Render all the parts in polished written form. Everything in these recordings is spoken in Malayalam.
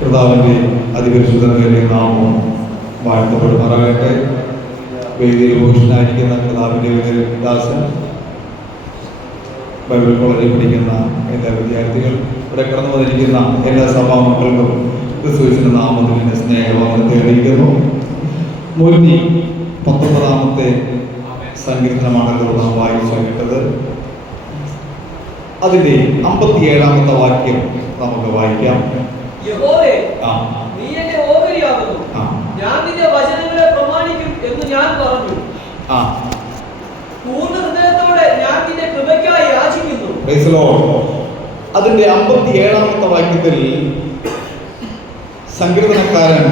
കർത്താവിൻ്റെ അതിപരിശുദ്ധമായ നാമം വാഴ്ത്തപ്പെടുമാറാകട്ടെ. വേദിയിൽ ഭൂഷണായിരിക്കുന്ന കർത്താവിൻ്റെ ദാസൻ, ബൈബിൾ കോളേജിൽ പഠിക്കുന്ന എല്ലാ വിദ്യാർത്ഥികൾ, ഇവിടെ കടന്നു വന്നിരിക്കുന്ന എല്ലാ സഭാ മക്കൾക്കും ക്രിസ്തുവിന്റെ നാമത്തിൽ എന്നെ സ്നേഹവാദത്തെ അറിയിക്കുന്നു. 119 സങ്കീർത്തനമാണല്ലോ നാം വായിച്ചു കേട്ടത്. അതിന്റെ 57 വാക്യം നമുക്ക് വായിക്കാം. യഹോവേ, നീ എന്റെ ഓഹരിയാകുന്നു, ഞാൻ നിന്റെ വചനങ്ങളെ പ്രമാണിക്കും എന്ന് ഞാൻ പറഞ്ഞു. പൂർണ്ണ ഹൃദയത്തോടെ ഞാൻ നിന്റെ കൃപയ്ക്കായി യാചിക്കുന്നു. Price the Lord. അതിന്റെ 57 വാക്യത്തിൽ സങ്കീർത്തനക്കാരൻ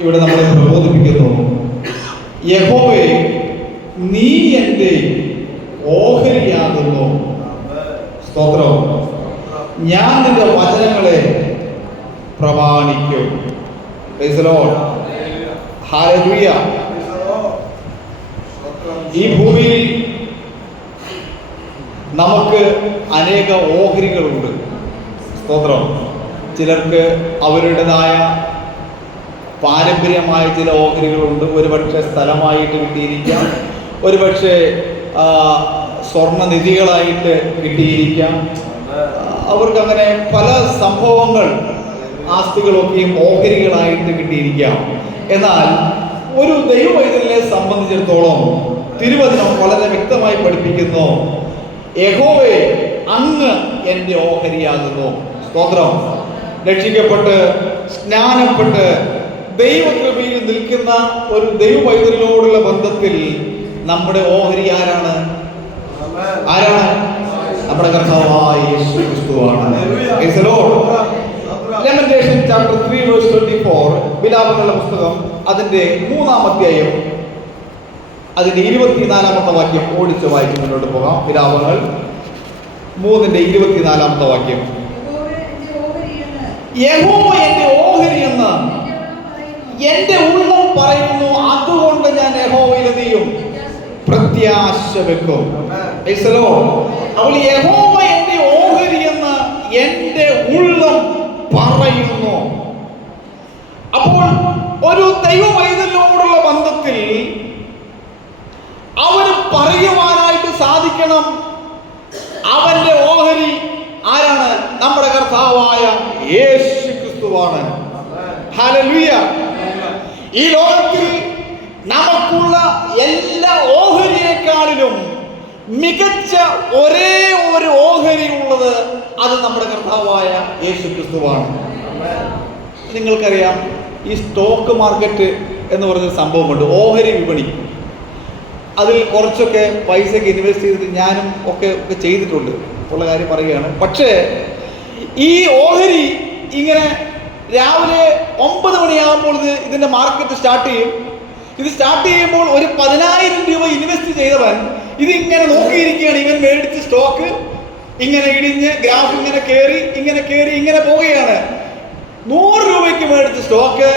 ഇവിടെ നമ്മളെ പ്രബോധിപ്പിക്കുന്നു. യഹോവേ, നീ എന്റെ ഓഹരിയാകുന്നു, സ്തോത്രം, ഞാൻ നിന്റെ വചനങ്ങളെ പ്രമാണിക്കും. Praise the Lord. ഹല്ലേലൂയ. ഈ ഭൂമിയിൽ നമുക്ക് അനേക ഓഹരികളുണ്ട്, സ്തോത്രം. ചിലർക്ക് അവരുടേതായ പാരമ്പര്യമായ ചില ഓഹരികളുണ്ട്. ഒരുപക്ഷെ സ്ഥലമായിട്ട് കിട്ടിയിരിക്കാം, ഒരുപക്ഷെ സ്വർണ്ണനിധികളായിട്ട് കിട്ടിയിരിക്കാം. അവർക്കങ്ങനെ പല സംഭവങ്ങൾ, ആസ്തികളൊക്കെയും ഓഹരികളായിട്ട് കിട്ടിയിരിക്കാം. എന്നാൽ ഒരു ദൈവവൈദ്യനെ സംബന്ധിച്ചിടത്തോളം തിരുവചനം വളരെ വ്യക്തമായി പഠിപ്പിക്കുന്നു, യഹോവേ, അങ്ങ് എൻ്റെ ഓഹരിയാകുന്നു, സ്തോത്രം. രക്ഷിക്കപ്പെട്ട് സ്നാനപ്പെട്ട് ദൈവകൃപയിൽ നിൽക്കുന്ന ഒരു ദൈവവൈദ്യനോടുള്ള ബന്ധത്തിൽ നമ്മുടെ ഓഹരി ആരാണ്? നമ്മുടെ കർത്താവായ യേശു ക്രിസ്തുവാണ്. Lamentation chapter 3 verse 24, വിലാപങ്ങളുടെ പുസ്തകം അതിന്റെ 3-ാം അധ്യായം അതിന്റെ 24-ാമത്തെ വാക്യം ഓടിച്ച് വായിച്ച് മുന്നോട്ട് പോകാം. വിലാപങ്ങൾ 3-ന്റെ 24-ാമത്തെ വാക്യം. യഹോവ എന്റെ ഓഹരി എന്ന് എന്റെ ഉള്ളം പറയുന്നു, അതുകൊണ്ട് ഞാൻ യഹോവയിൽ എന്തെയും? പ്രത്യാശ വെക്കും. അവൾ യഹോവ എന്റെ ഓഹരി എന്ന് എന്റെ ഉള്ളം പറയുന്നു. അപ്പോൾ ഒരു ദൈവവൈദ്യനോടുള്ള ബന്ധത്തിൽ അവന് പറയുവാനായിട്ട് സാധിക്കണം, അവന്റെ ഓഹരി ആരാണ്? നമ്മുടെ കർത്താവായ യേശു ക്രിസ്തുവാണ്. ഹല്ലേലൂയ. ഈ ലോകത്തിൽ നമുക്കുള്ള എല്ലാ ഓഹരിയെക്കാളിലും മികച്ച ഒരേ ഒരു ഓഹരി ഉള്ളത് അത് നമ്മുടെ കർത്താവായ യേശു ക്രിസ്തുവാണ്. നിങ്ങൾക്കറിയാം, ഈ സ്റ്റോക്ക് മാർക്കറ്റ് എന്ന് പറഞ്ഞൊരു സംഭവമുണ്ട്, ഓഹരി വിപണി. അതിൽ കുറച്ചൊക്കെ പൈസയൊക്കെ ഇൻവെസ്റ്റ് ചെയ്തിട്ട് ഞാനും ഒക്കെ ചെയ്തിട്ടുണ്ട് ഉള്ള കാര്യം പറയുകയാണ്. പക്ഷേ ഈ ഓഹരി ഇങ്ങനെ രാവിലെ 9 മണിയാകുമ്പോൾ ഇതിൻ്റെ മാർക്കറ്റ് സ്റ്റാർട്ട് ചെയ്യും. ഇത് സ്റ്റാർട്ട് ചെയ്യുമ്പോൾ ഒരു 10,000 രൂപ ഇൻവെസ്റ്റ് ചെയ്തവൻ ഇതിങ്ങനെ നോക്കിയിരിക്കുകയാണ്. ഇവൻ മേടിച്ച് സ്റ്റോക്ക് ഇങ്ങനെ ഇടിഞ്ഞ് ഗ്രാഫ് ഇങ്ങനെ കയറി ഇങ്ങനെ പോവുകയാണ്. 100 രൂപയ്ക്ക് മേടിച്ച സ്റ്റോക്ക്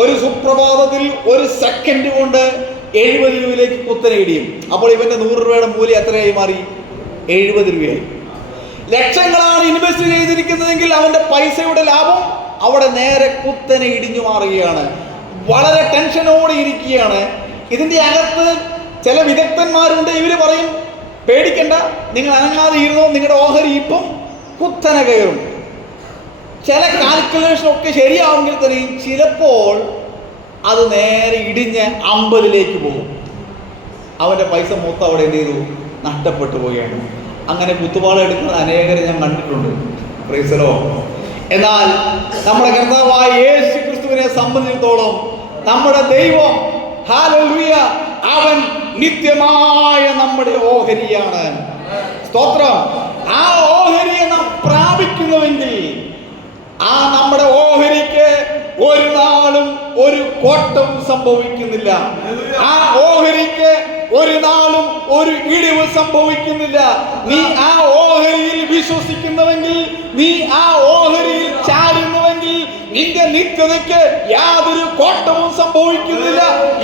ഒരു സുപ്രഭാതത്തിൽ ഒരു സെക്കൻഡ് കൊണ്ട് 70 രൂപയിലേക്ക് കുത്തനെ ഇടിയും. അപ്പോൾ ഇവന്റെ 100 രൂപയുടെ മൂല്യം എത്രയായി മാറി? 70 രൂപയായി. ലക്ഷങ്ങളാണ് ഇൻവെസ്റ്റ് ചെയ്തിരിക്കുന്നതെങ്കിൽ അവന്റെ പൈസയുടെ ലാഭം അവിടെ നേരെ കുത്തനെ ഇടിഞ്ഞു മാറുകയാണ്. വളരെ ടെൻഷനോടെ ഇരിക്കുകയാണ്. ഇതിന്റെ അകത്ത് ചില വിദഗ്ധന്മാരുണ്ട്. ഇവര് പറയും, പേടിക്കണ്ട, നിങ്ങൾ അനങ്ങാതെ ഇരുന്നോ, നിങ്ങളുടെ ഓഹരി ഇപ്പം കുത്തനെ കയറും. ചില കാൽക്കുലേഷൻ ഒക്കെ ശരിയാവുമെങ്കിൽ തന്നെയും ചിലപ്പോൾ അത് നേരെ ഇടിഞ്ഞ് 50ലേക്ക് പോകും. അവന്റെ പൈസ മൊത്തം അവിടെ എന്ത് ചെയ്തു? നഷ്ടപ്പെട്ടു പോവുകയാണ്. അങ്ങനെ കുത്തുപാള എടുക്കുന്ന അനേകരെ ഞാൻ കണ്ടിട്ടുണ്ട്. Price the Lord. എന്നാൽ നമ്മുടെ കർത്താവായ യേശു ക്രിസ്തുവിനെ സംബന്ധിച്ചിടത്തോളം നമ്മുടെ ദൈവം, ഹല്ലേലൂയ, അവൻ നിത്യമായ നമ്മുടെ ഓഹരിയാണ്, സ്തോത്രം. ആ ഓഹരിയെ നാം പ്രാപിക്കുന്നുവെങ്കിൽ ആ നമ്മുടെ ഓഹരിക്ക് ഒരു നാളും ഒരു കോട്ടവും സംഭവിക്കുന്നില്ല. ആ ഓഹരിക്ക് ഒരു നാളും ഒരു ഇടിവ് സംഭവിക്കുന്നില്ല. നീ ആ ഓഹരിയിൽ വിശ്വസിക്കുന്നുവെങ്കിൽ, നീ ആ ഓഹരിയിൽ ചാരുന്നുവെങ്കിൽ നിന്റെ നിത്യതയ്ക്ക് യാതൊരു കോട്ടവും സംഭവിക്കുന്നില്ല.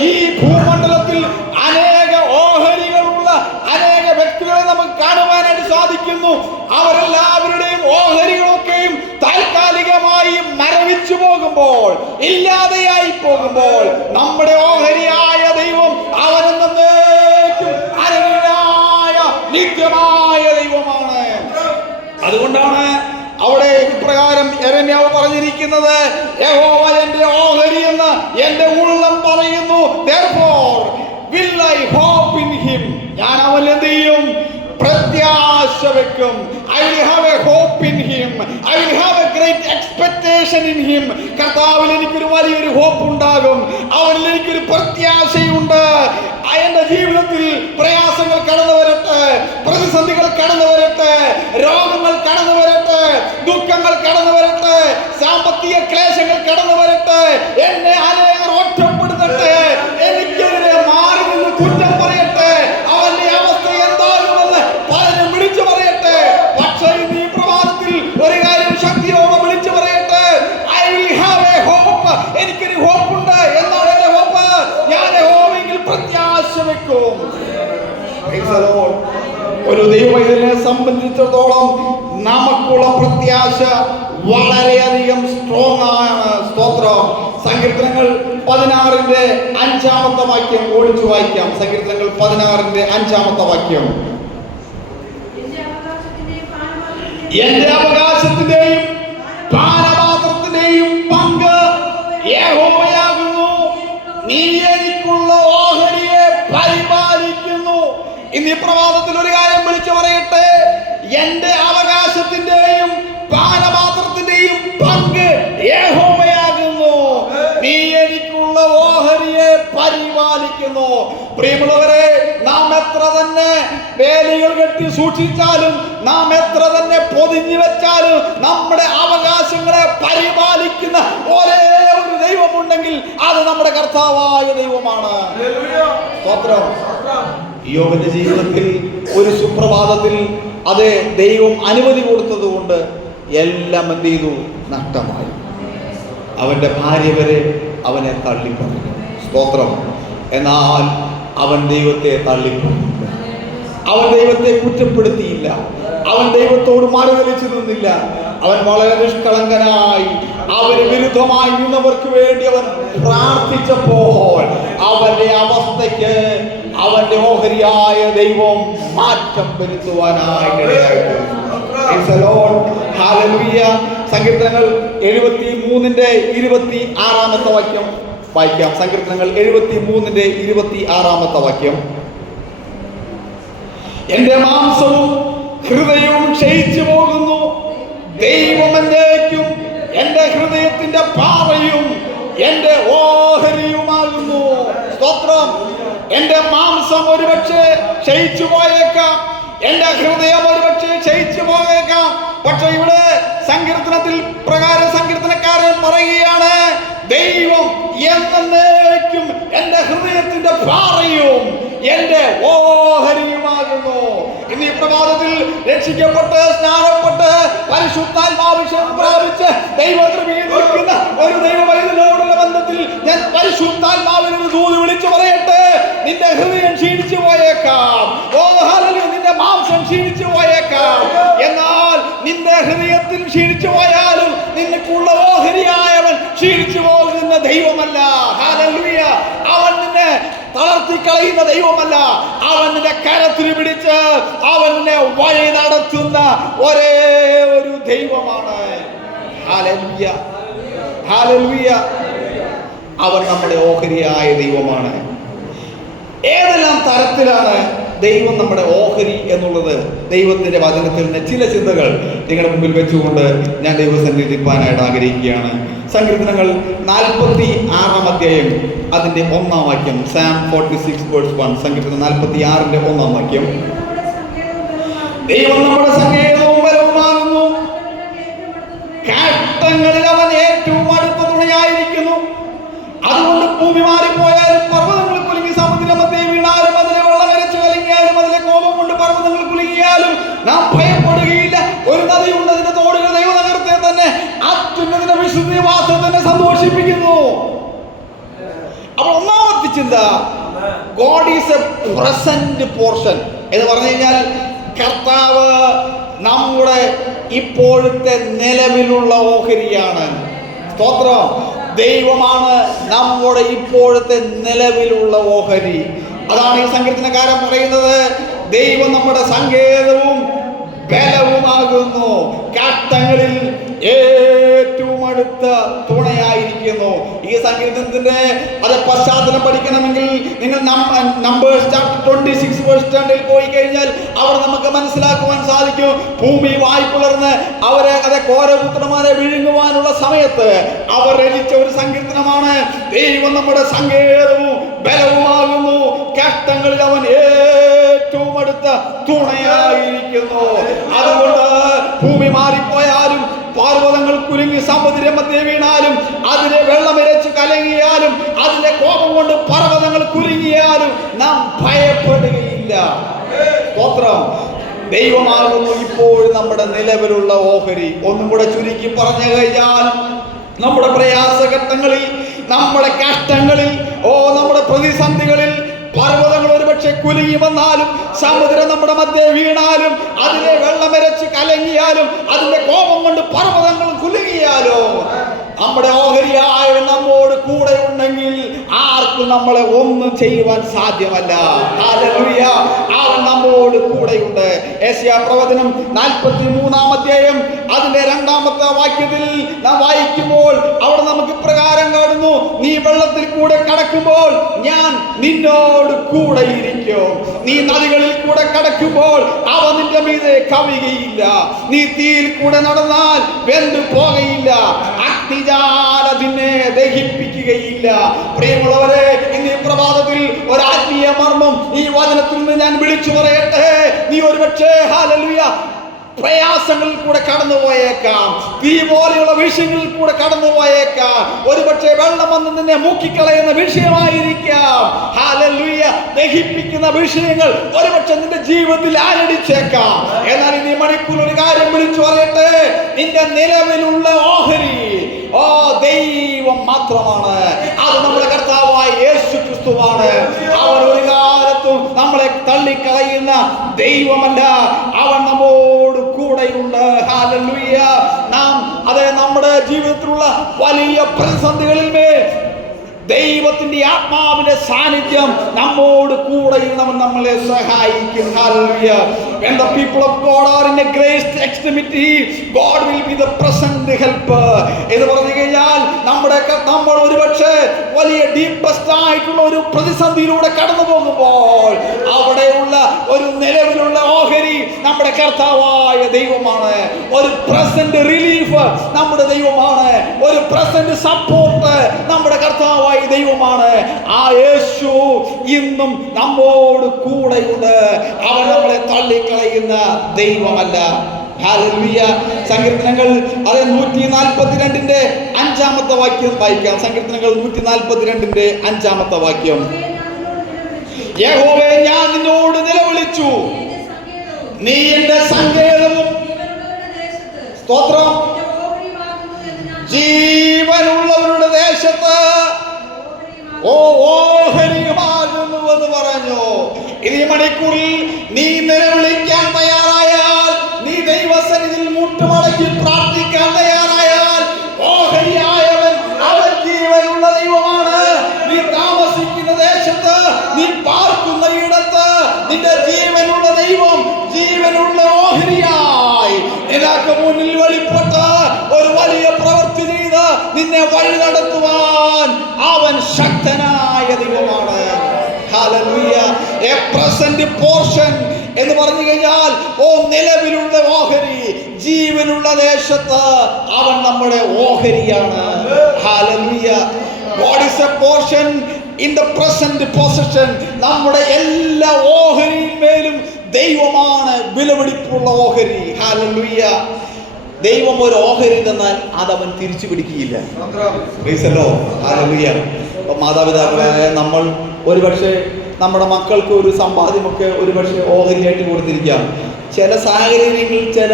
ഈ ഭൂമണ്ഡലത്തിൽ അനേക ഓഹരികളുള്ള അനേക വ്യക്തികളെ നമുക്ക് കാണുവാനായിട്ട് സാധിക്കുന്നു. അവരെല്ലാവരുടെയും ഓഹരികളൊക്കെയും താൽക്കാലികമായി മരണ മരിച്ചു പോകുമ്പോൾ, ഇല്ലാതെയായി പോകുമ്പോൾ, നമ്മുടെ ഓഹരിയായ ദൈവം അവനെന്നേക്കും അനന്യനായ നിത്യമായ ദൈവമാണ്. അതുകൊണ്ടാണ് അവിടെ ഇപ്രകാരം യെരമ്യാവ് പറഞ്ഞിരിക്കുന്നത്, യഹോവ എന്റെ ഓഹരി എന്ന് എന്റെ ഉള്ളം പറയുന്നു. Therefore will I hope in him. ഞാൻ അവനിൽ എന്ത് ചെയ്യും? പ്രത്യാശ വെക്കും. I will have a hope in him. I will have a great expectation in him. കർത്താവിൽ എനിക്കൊരു വലിയൊരു ഹോപ്പ് ഉണ്ടാകും. അവനിൽ എനിക്കൊരു പ്രത്യാശയുണ്ട്. എന്റെ ജീവിതത്തിൽ പ്രയാസങ്ങൾ കടന്നു വരട്ടെ, പ്രതിസന്ധികൾ കടന്നു വരട്ടെ, രോഗങ്ങൾ കടന്നു വരട്ടെ, ദുഃഖങ്ങൾ കടന്നു വരട്ടെ, സാമ്പത്തിക ക്ലേശങ്ങൾ കടന്നു വരട്ടെ, എന്നെ അനേകർ ഒറ്റപ്പെടുത്തട്ടെ, എനിക്കെതിരെ മാറി നിന്ന് കുറ്റം പറയട്ടെ, അവന്റെ അവസ്ഥ എന്താകുമെന്ന് പലരും വിളിച്ചു പറയട്ടെ. പക്ഷേ ഈ പ്രഭാതത്തിൽ ഒരു കാര്യം ശക്തിയോടെ വിളിച്ചു പറയട്ടെ, I will have a hope. എനിക്കൊരു ഹോപ്പുണ്ട്. എന്താണ് എന്റെ ഹോപ്പ്? ഞാൻ യഹോവയിൽ പ്രത്യാശ വെക്കും. ഒരു ദൈവമൈതലിനെ സംബന്ധിച്ചിടത്തോളം നമുക്കുള്ള പ്രത്യാശ വളരെയധികം സ്ട്രോങ് ആണ്. സ്തോത്രം. സങ്കീർത്തനങ്ങൾ 16:5 വാക്യം ഓടിച്ചു വായിക്കാം. സങ്കീർത്തനങ്ങൾ 16:5 വാക്യം. എന്റെ അവകാശത്തിന്റെയും പാനപാത്രത്തിന്റെയും പങ്ക് യഹോവയാകുന്നു, നീ എനിക്കുള്ള ഓഹരിയെ പരിപാലിക്കുന്നു. ഇന്ന് ഈ പ്രഭാതത്തിൽ ഒരു കാര്യം വിളിച്ചു പറയട്ടെ, എന്റെ അവകാശത്തിന്റെയും പാനപാത്രത്തിന്റെയും പങ്ക് യഹോവയാകുന്നു, നീ എനിക്കുള്ള ഓഹരിയെ പരിപാലിക്കുന്നു. പ്രിയമുള്ളവരെ, നാം എത്ര തന്നെ വേലികൾ കെട്ടി സൂക്ഷിച്ചാലും, നാം എത്ര തന്നെ പൊതിഞ്ഞു വെച്ചാലും, നമ്മുടെ അവകാശങ്ങളെ പരിപാലിക്കുന്ന ഒരേ ഒരു ദൈവമുണ്ടെങ്കിൽ അത് നമ്മുടെ കർത്താവായ ദൈവമാണ്. സ്തോത്രം. യോബിന്റെ ജീവിതത്തിൽ ഒരു സുപ്രഭാതത്തിൽ അത് ദൈവം അനുമതി കൊടുത്തതുകൊണ്ട് എല്ലാം എന്ത് ചെയ്തു? നഷ്ടമായി. അവന്റെ ഭാര്യ വരെ അവനെ തള്ളിപ്പറഞ്ഞു. സ്തോത്രം. എന്നാൽ അവൻ ദൈവത്തെ തള്ളിപ്പറഞ്ഞു. അവൻ ദൈവത്തെ കുറ്റപ്പെടുത്തിയില്ല. അവൻ ദൈവത്തോട് മറുതലിച്ചു നിന്നില്ല. അവൻ വളരെ നിഷ്കളങ്കനായി അവന് വിരുദ്ധമായി നിന്നവർക്ക് വേണ്ടി അവൻ പ്രാർത്ഥിച്ചപ്പോൾ അവന്റെ അവസ്ഥയ്ക്ക് അവന്റെ ഓഹരിയായ ദൈവം മാറ്റം വരുത്തുവാനായിട്ട്. സങ്കീർത്തനങ്ങൾ 73:26 വാക്യം വായിക്കാം. സങ്കീർത്തനങ്ങൾ 73:26 വാക്യം. എന്റെ മാംസവും ഹൃദയവും ക്ഷയിച്ചു പോകുന്നു, ദൈവം എന്നേക്കും എന്റെ ഹൃദയത്തിന്റെ പാറയും എന്റെ ഓഹരിയുമാകുന്നു. സ്തോത്രം. എന്റെ മാംസം ഒരുപക്ഷെ ക്ഷയിച്ചു പോയേക്കാം, എന്റെ ഹൃദയം ഒരുപക്ഷെ ക്ഷയിച്ചു പോയേക്കാം. പക്ഷെ ഇവിടെ സങ്കീർത്തനത്തിൽ പ്രകാരം സങ്കീർത്തനക്കാരൻ പറയുകയാണ്, ദൈവം എന്നേക്കും എന്റെ ഹൃദയത്തിന്റെ പാറയും എന്റെ ഓഹരിയുമാകുന്നു. ഇന്ന് ഈ പ്രഭാതത്തിൽ രക്ഷിക്കപ്പെട്ട് സ്നാനപ്പെട്ട് പരിശുദ്ധാത്മാഭിഷേകം പ്രാപിച്ച് ദൈവകൃപയിൽ നിൽക്കുന്ന ഒരു ദൈവവൈദ്യനോടുള്ള ബന്ധത്തിൽ ഞാൻ പരിശുദ്ധാത്മാവിനൊരു ദൂത് വിളിച്ചു പറയട്ടെ, നിന്റെ ഹൃദയം ക്ഷീണിച്ചു പോയേക്കാം. ഓ ഹല്ലേലൂയ. നിന്റെ മാംസം ക്ഷീണിച്ചു പോയേക്കാം. എന്നാൽ നിന്റെ ഹൃദയത്തിൽ ക്ഷീണിച്ചു പോയാലും നിനക്കുള്ള ഓഹരിയായവൻ ക്ഷീണിച്ചു പോകുന്ന ദൈവമല്ല. ഹല്ലേലൂയ. അവൻ നിന്നെ തളർത്തി കളയുന്ന ദൈവമല്ല. അവൻ നിന്നെ കരത്തിൽ പിടിച്ച് അവൻ നിന്നെ വഴി നടത്തുന്ന ഒരേ ഒരു ദൈവമാണ്. ഹല്ലേലൂയ. ഹല്ലേലൂയ. അവൻ നമ്മുടെ ഓഹരിയായ ദൈവമാണ്. ഏതെല്ലാം തരത്തിലാണ് ദൈവം നമ്മുടെ ഓഹരി എന്നുള്ളത് ദൈവത്തിന്റെ വചനത്തിൽ നിന്ന് ചില ചിന്തകൾ നിങ്ങളുടെ മുമ്പിൽ വെച്ചുകൊണ്ട് ഞാൻ ദൈവസന്നിധിപ്പാനായിട്ട് ആഗ്രഹിക്കുകയാണ്. സങ്കീർത്തനങ്ങൾ 46 അധ്യായം അതിന്റെ 1 വാക്യം. Psalm 46:1. സങ്കീർത്തനം 46 1 വാക്യം. ദൈവം നമ്മുടെ സങ്കേതവും ബലവുമാകുന്നു, കഷ്ടങ്ങളിൽ അവൻ ഏറ്റവും അടുത്ത തുണയായിരിക്കുന്നു. അതുകൊണ്ട് ഭൂമി മാറിപ്പോയാലും പർവ്വതങ്ങൾ കുലുങ്ങി സമുദ്രം മധ്യേ വീണാലും അതിലെ വെള്ളം അരച്ചു കലങ്ങിയാലും അതിലെ കോപം കൊണ്ട് പർവ്വതങ്ങൾ കുലുങ്ങിയാലും നാം ഭയപ്പെടുകയില്ല. ഒരു നദിയുണ്ട്, അതിന്റെ തോടുകൾ ദൈവനഗരത്തെ തന്നെ അത്യുന്നതിന്റെ വിശുദ്ധിവാസത്തെ തന്നെ സന്തോഷിപ്പിക്കുന്നു. അപ്പോൾ ഒന്നാമത്തെ ചിന്ത, God is A present portion എന്ന് പറഞ്ഞു കഴിഞ്ഞാൽ കർത്താവ് നമ്മുടെ ഇപ്പോഴത്തെ നിലവിലുള്ള ഓഹരിയാണ്. സ്തോത്രം. ദൈവമാണ് നമ്മുടെ ഇപ്പോഴത്തെ നിലവിലുള്ള ഓഹരി. അതാണ് ഈ സങ്കീർത്തനക്കാരൻ പറയുന്നത്. ദൈവം നമ്മുടെ സങ്കേതവും ബലവുമാകുന്നു, കഷ്ടങ്ങളിൽ ഏറ്റവും അടുത്ത തുണയായിരിക്കുന്നു. ഈ സങ്കീർത്തനത്തിന്റെ അത് പശ്ചാത്തലം പഠിക്കണമെങ്കിൽ നിങ്ങൾ നമ്പേഴ്സ് ചാപ്റ്റർ 26 വേഴ്സ് 10 പോയി കഴിഞ്ഞാൽ അവിടെ നമുക്ക് മനസ്സിലാക്കുവാൻ സാധിക്കും. ഭൂമി വായ്പുലർന്ന് അവരെ കോരപുത്രന്മാരെ വിഴുങ്ങുവാനുള്ള സമയത്ത് അവർ രചിച്ച ഒരു സങ്കീർത്തനമാണ്. ദൈവം നമ്മുടെ സങ്കേതവും ബലവുമാകുന്നു, കഷ്ടങ്ങളിൽ അവൻ ഏറ്റവും അടുത്ത തുണയായിരിക്കുന്നു. അതുകൊണ്ട് ഭൂമി മാറിപ്പോയാലും, പർവ്വതങ്ങൾ കുലുങ്ങി സമുദ്രം മധ്യേ വീണാലും, അതിലെ വെള്ളമിരച്ച് കലങ്ങിയാലും, അതിലെ കോപം കൊണ്ട് പർവ്വതങ്ങൾ കുലുങ്ങിയാലും നാം ഭയപ്പെടുകയില്ല. സ്തോത്രം. ദൈവമാകുന്നു ഇപ്പോൾ നമ്മുടെ നിലവിലുള്ള ഓഹരി. ഒന്നും കൂടെ ചുരുക്കി പറഞ്ഞു കഴിഞ്ഞാൽ, നമ്മുടെ പ്രയാസഘട്ടങ്ങളിൽ, നമ്മുടെ കഷ്ടങ്ങളിൽ, നമ്മുടെ പ്രതിസന്ധികളിൽ പർവ്വതങ്ങൾ ഒരുപക്ഷെ കുലുങ്ങി വന്നാലും, സമുദ്രം നമ്മുടെ മധ്യേ വീണാലും, അതിലെ വെള്ളമിരച്ച് കലങ്ങിയാലും, അതിന്റെ കോപം കൊണ്ട് പർവ്വതങ്ങൾ കുലുങ്ങിയാലും, നമ്മുടെ ഓഹരിയായ നമ്മോട് കൂടെ ഉണ്ടെങ്കിൽ ആർക്കും നമ്മളെ ഒന്നും ചെയ്യുവാൻ സാധ്യമല്ല. ഹല്ലേലൂയ. അവൻ നമ്മോട് കൂടെയുണ്ട്. യെശയ്യാ പ്രവചനം 43-ാം അധ്യായം അതിന്റെ 2-ാമത്തെ വാക്യത്തിൽ നാം വായിക്കുമ്പോൾ അവിടെ നമുക്ക് ഇപ്രകാരം കാണുന്നു: നീ വെള്ളത്തിൽ കൂടെ കടക്കുമ്പോൾ ഞാൻ നിന്നോട് കൂടെ ഇരിക്കും. നീ നദികളിൽ കൂടെ കടക്കുമ്പോൾ അവ നിന്റെ മീതെ കവിയുകയില്ല. നീ തീയിൽ കൂടെ നടന്നാൽ വെന്തു പോകയില്ല. അഗ്നിജാല നിന്നെ ദഹിപ്പിക്കുകയില്ല. പ്രിയമുള്ളവരെ, ഇന്ന് ഈ പ്രഭാതത്തിൽ ഒരു ആത്മീയ മർമ്മം ഈ വചനത്തിൽ നിന്ന് ഞാൻ വിളിച്ചു പറയട്ടെ. നീ ഒരുപക്ഷേ ഹല്ലേലൂയ പ്രയാസങ്ങളിൽ കൂടെ കടന്നു പോയേക്കാം, തീ പോലെയുള്ള വിഷയങ്ങളിൽ കൂടെ കടന്നു പോയേക്കാം, ഒരുപക്ഷെ വെള്ളം വന്ന് നിന്നെ മുക്കിക്കളയുന്ന വിഷയമായിരിക്കാം. ഹല്ലേലൂയ. ദഹിപ്പിക്കുന്ന വിഷയങ്ങൾ ഒരുപക്ഷെ നിന്റെ ജീവിതത്തിൽ ആരടിച്ചേക്കാം. എന്നാൽ ഈ മണിക്കൂർ ഒരു കാര്യം വിളിച്ചു പറയട്ടെ: നിന്റെ നിലവിലുള്ള ഓഹരി ദൈവം മാത്രമാണ്. അത് നമ്മുടെ കർത്താവായ യേശു ക്രിസ്തുവാണ്. അവൻ ഒരു കാലത്തും നമ്മളെ തള്ളിക്കളയുന്ന ദൈവമല്ല. അവൻ നമ്മോട് കൂടെയുണ്ട്. ഹല്ലേലൂയ. നാം നമ്മുടെ ജീവിതത്തിലുള്ള വലിയ പ്രതിസന്ധികളിൽ മേൽ ദൈവത്തിന്റെ ആത്മാവിന്റെ സാന്നിധ്യം നമ്മോട് കൂടെ ഇരുന്നവൻ നമ്മളെ സഹായിക്കും. Hallelujah. When the people of God are in a great extremity, God will be the present helper. എന്ന് പറഞ്ഞു കഴിഞ്ഞാൽ നമ്മൾ ഒരുപക്ഷെ വലിയ ഡീപ്പസ്റ്റ് ആയിട്ടുള്ള ഒരു പ്രതിസന്ധിയിലൂടെ കടന്നു പോകുമ്പോൾ അവിടെയുള്ള ഒരു നിലവിലുള്ള ഓഹരി നമ്മുടെ കർത്താവായ ദൈവമാണ്. ഒരു പ്രസന്റ് റിലീഫ് നമ്മുടെ ദൈവമാണ്. ഒരു പ്രസന്റ് സപ്പോർട്ട് നമ്മുടെ കർത്താവായ ദൈവമാണ്. ആ യേശു ഇന്നും നമ്മോട് കൂടെയുണ്ട്. അവൻ നമ്മളെ തള്ളിക്കളയുന്ന ദൈവമല്ല. ഹല്ലേലൂയ. സങ്കീർത്തനങ്ങൾ 142-ന്റെ 5-ാമത്തെ വാക്യം വായിക്കാം. സങ്കീർത്തനങ്ങൾ 142-ന്റെ 5-ാമത്തെ വാക്യം: യഹോവേ, ഞാൻ നിന്നോട് നിലവിളിച്ചു, നീ എന്റെ സങ്കേതവും സ്തോത്രം ജീവനുള്ളവരുടെ ദേശത്ത് ഓഹരിയുമാകുന്നു എന്ന് പറഞ്ഞു. ഈ മണിക്കൂറിൽ നീ നിലവിളിക്കാൻ തയ്യാറായാൽ, നീ ദൈവസന്നിധിയിൽ മുട്ടുമടക്കി പ്രാർത്ഥിക്കാൻ തയ്യാറായാൽ, ഓഹരിയായവൻ അവൻ ജീവനുള്ള ദൈവമാണ്. നീ താമസിക്കുന്ന ദേശത്ത്, നീ പാർക്കുന്ന ഇടത്ത് നിന്റെ ജീവനുള്ള ദൈവം ജീവനുള്ള ഓഹരിയായി നിനക്ക് മുന്നിൽ വെളിപ്പെട്ട ഒരു വലിയ പ്രവൃത്തി ചെയ്ത് നിന്നെ വഴി നടത്തുവാൻ അവൻ ശക്തനായ ദൈവമാണ്. ഹല്ലേലൂയ. എ പ്രസന്റ് പോർഷൻ എന്ന് പറഞ്ഞു കഴിഞ്ഞാൽ നിലവിലുള്ള ഓഹരി, ജീവനുള്ള ദേശത്ത് അവൻ നമ്മുടെ ഓഹരിയാണ്. Hallelujah. God is a portion in the present possession. നമ്മുടെ എല്ലാ ഓഹരിയിന്മേലും ദൈവമാണ് വിലപിടിപ്പുള്ള ഓഹരി. ഹല്ലേലൂയ. ദൈവം ഒരു ഓഹരി തന്നാൽ അതവൻ തിരിച്ചു പിടിക്കുകയില്ല. ഹല്ലേലൂയ. അപ്പം മാതാപിതാക്കളായ നമ്മൾ ഒരുപക്ഷെ നമ്മുടെ മക്കൾക്ക് ഒരു സമ്പാദ്യമൊക്കെ ഒരുപക്ഷെ ഓഹരിയായിട്ട് കൊടുത്തിരിക്കാം. ചില സാഹചര്യങ്ങളിൽ ചില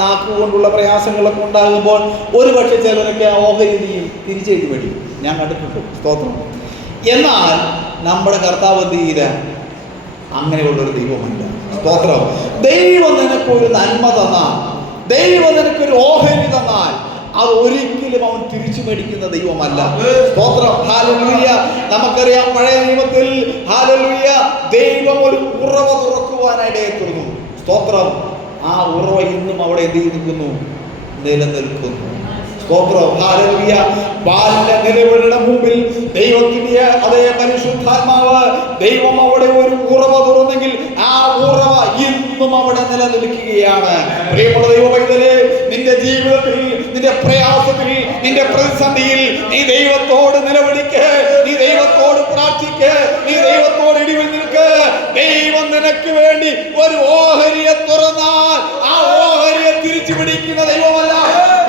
നാക്കുകൊണ്ടുള്ള പ്രയാസങ്ങളൊക്കെ ഉണ്ടാകുമ്പോൾ ഒരുപക്ഷെ ചിലരൊക്കെ ആ ഓഹരി തിരിച്ചെഴുതി മേടിക്കും. ഞാൻ കണ്ടിട്ടുണ്ട്. സ്തോത്രം. എന്നാൽ നമ്മുടെ കർത്താവ് എന്ത് ചെയ്യില്ല? അങ്ങനെയുള്ളൊരു ദൈവമല്ല. സ്തോത്രം. ദൈവം നിനക്കൊരു നന്മ തന്നാൽ, ദൈവം നിനക്കൊരു ഓഹരി തന്നാൽ അത് ഒരിക്കലും അവൻ തിരിച്ചു മേടിക്കുന്ന ദൈവമല്ല. സ്തോത്രം. ഹല്ലേലൂയ. നമുക്കറിയാം പഴയ നിയമത്തിൽ ഹല്ലേലൂയ ദൈവം ഒരു ഉറവ തുറക്കുവാനായിട്ട് തീർന്നു. സ്തോത്രം. ആ ഉറവ ഇന്നും അവിടെ എന്ത് നിൽക്കുന്നു? നിലനിൽക്കുന്നു. സ്തോത്രം. ഹല്ലേലൂയ. ബാലിന്റെ നിലവിളിയുടെ മുമ്പിൽ ദൈവത്തിന്റെ അതേ പരിശുദ്ധാത്മാവ് ദൈവം അവിടെ ഒരു ഉറവ തുറന്നെങ്കിൽ ആ ഉറവ ഇന്നും അവിടെ നിലനിൽക്കുകയാണ്. പ്രിയമുള്ള ദൈവമക്കളെ, നിന്റെ ജീവിതത്തിൽ, നിന്റെ പ്രയാസത്തിൽ, നിന്റെ പ്രതിസന്ധിയിൽ നീ ദൈവത്തോട് നിലവിളിക്ക്, നീ ദൈവത്തോട് പ്രാർത്ഥിക്ക്, നീ ദൈവത്തോട് ഇടിവിൽ നിൽക്ക്. ദൈവം നിനക്ക് വേണ്ടി ഒരു ഓഹരിയെ തുറന്നാൽ ആ ഓഹരിയെ തിരിച്ചു പിടിക്കുന്ന ദൈവമല്ല.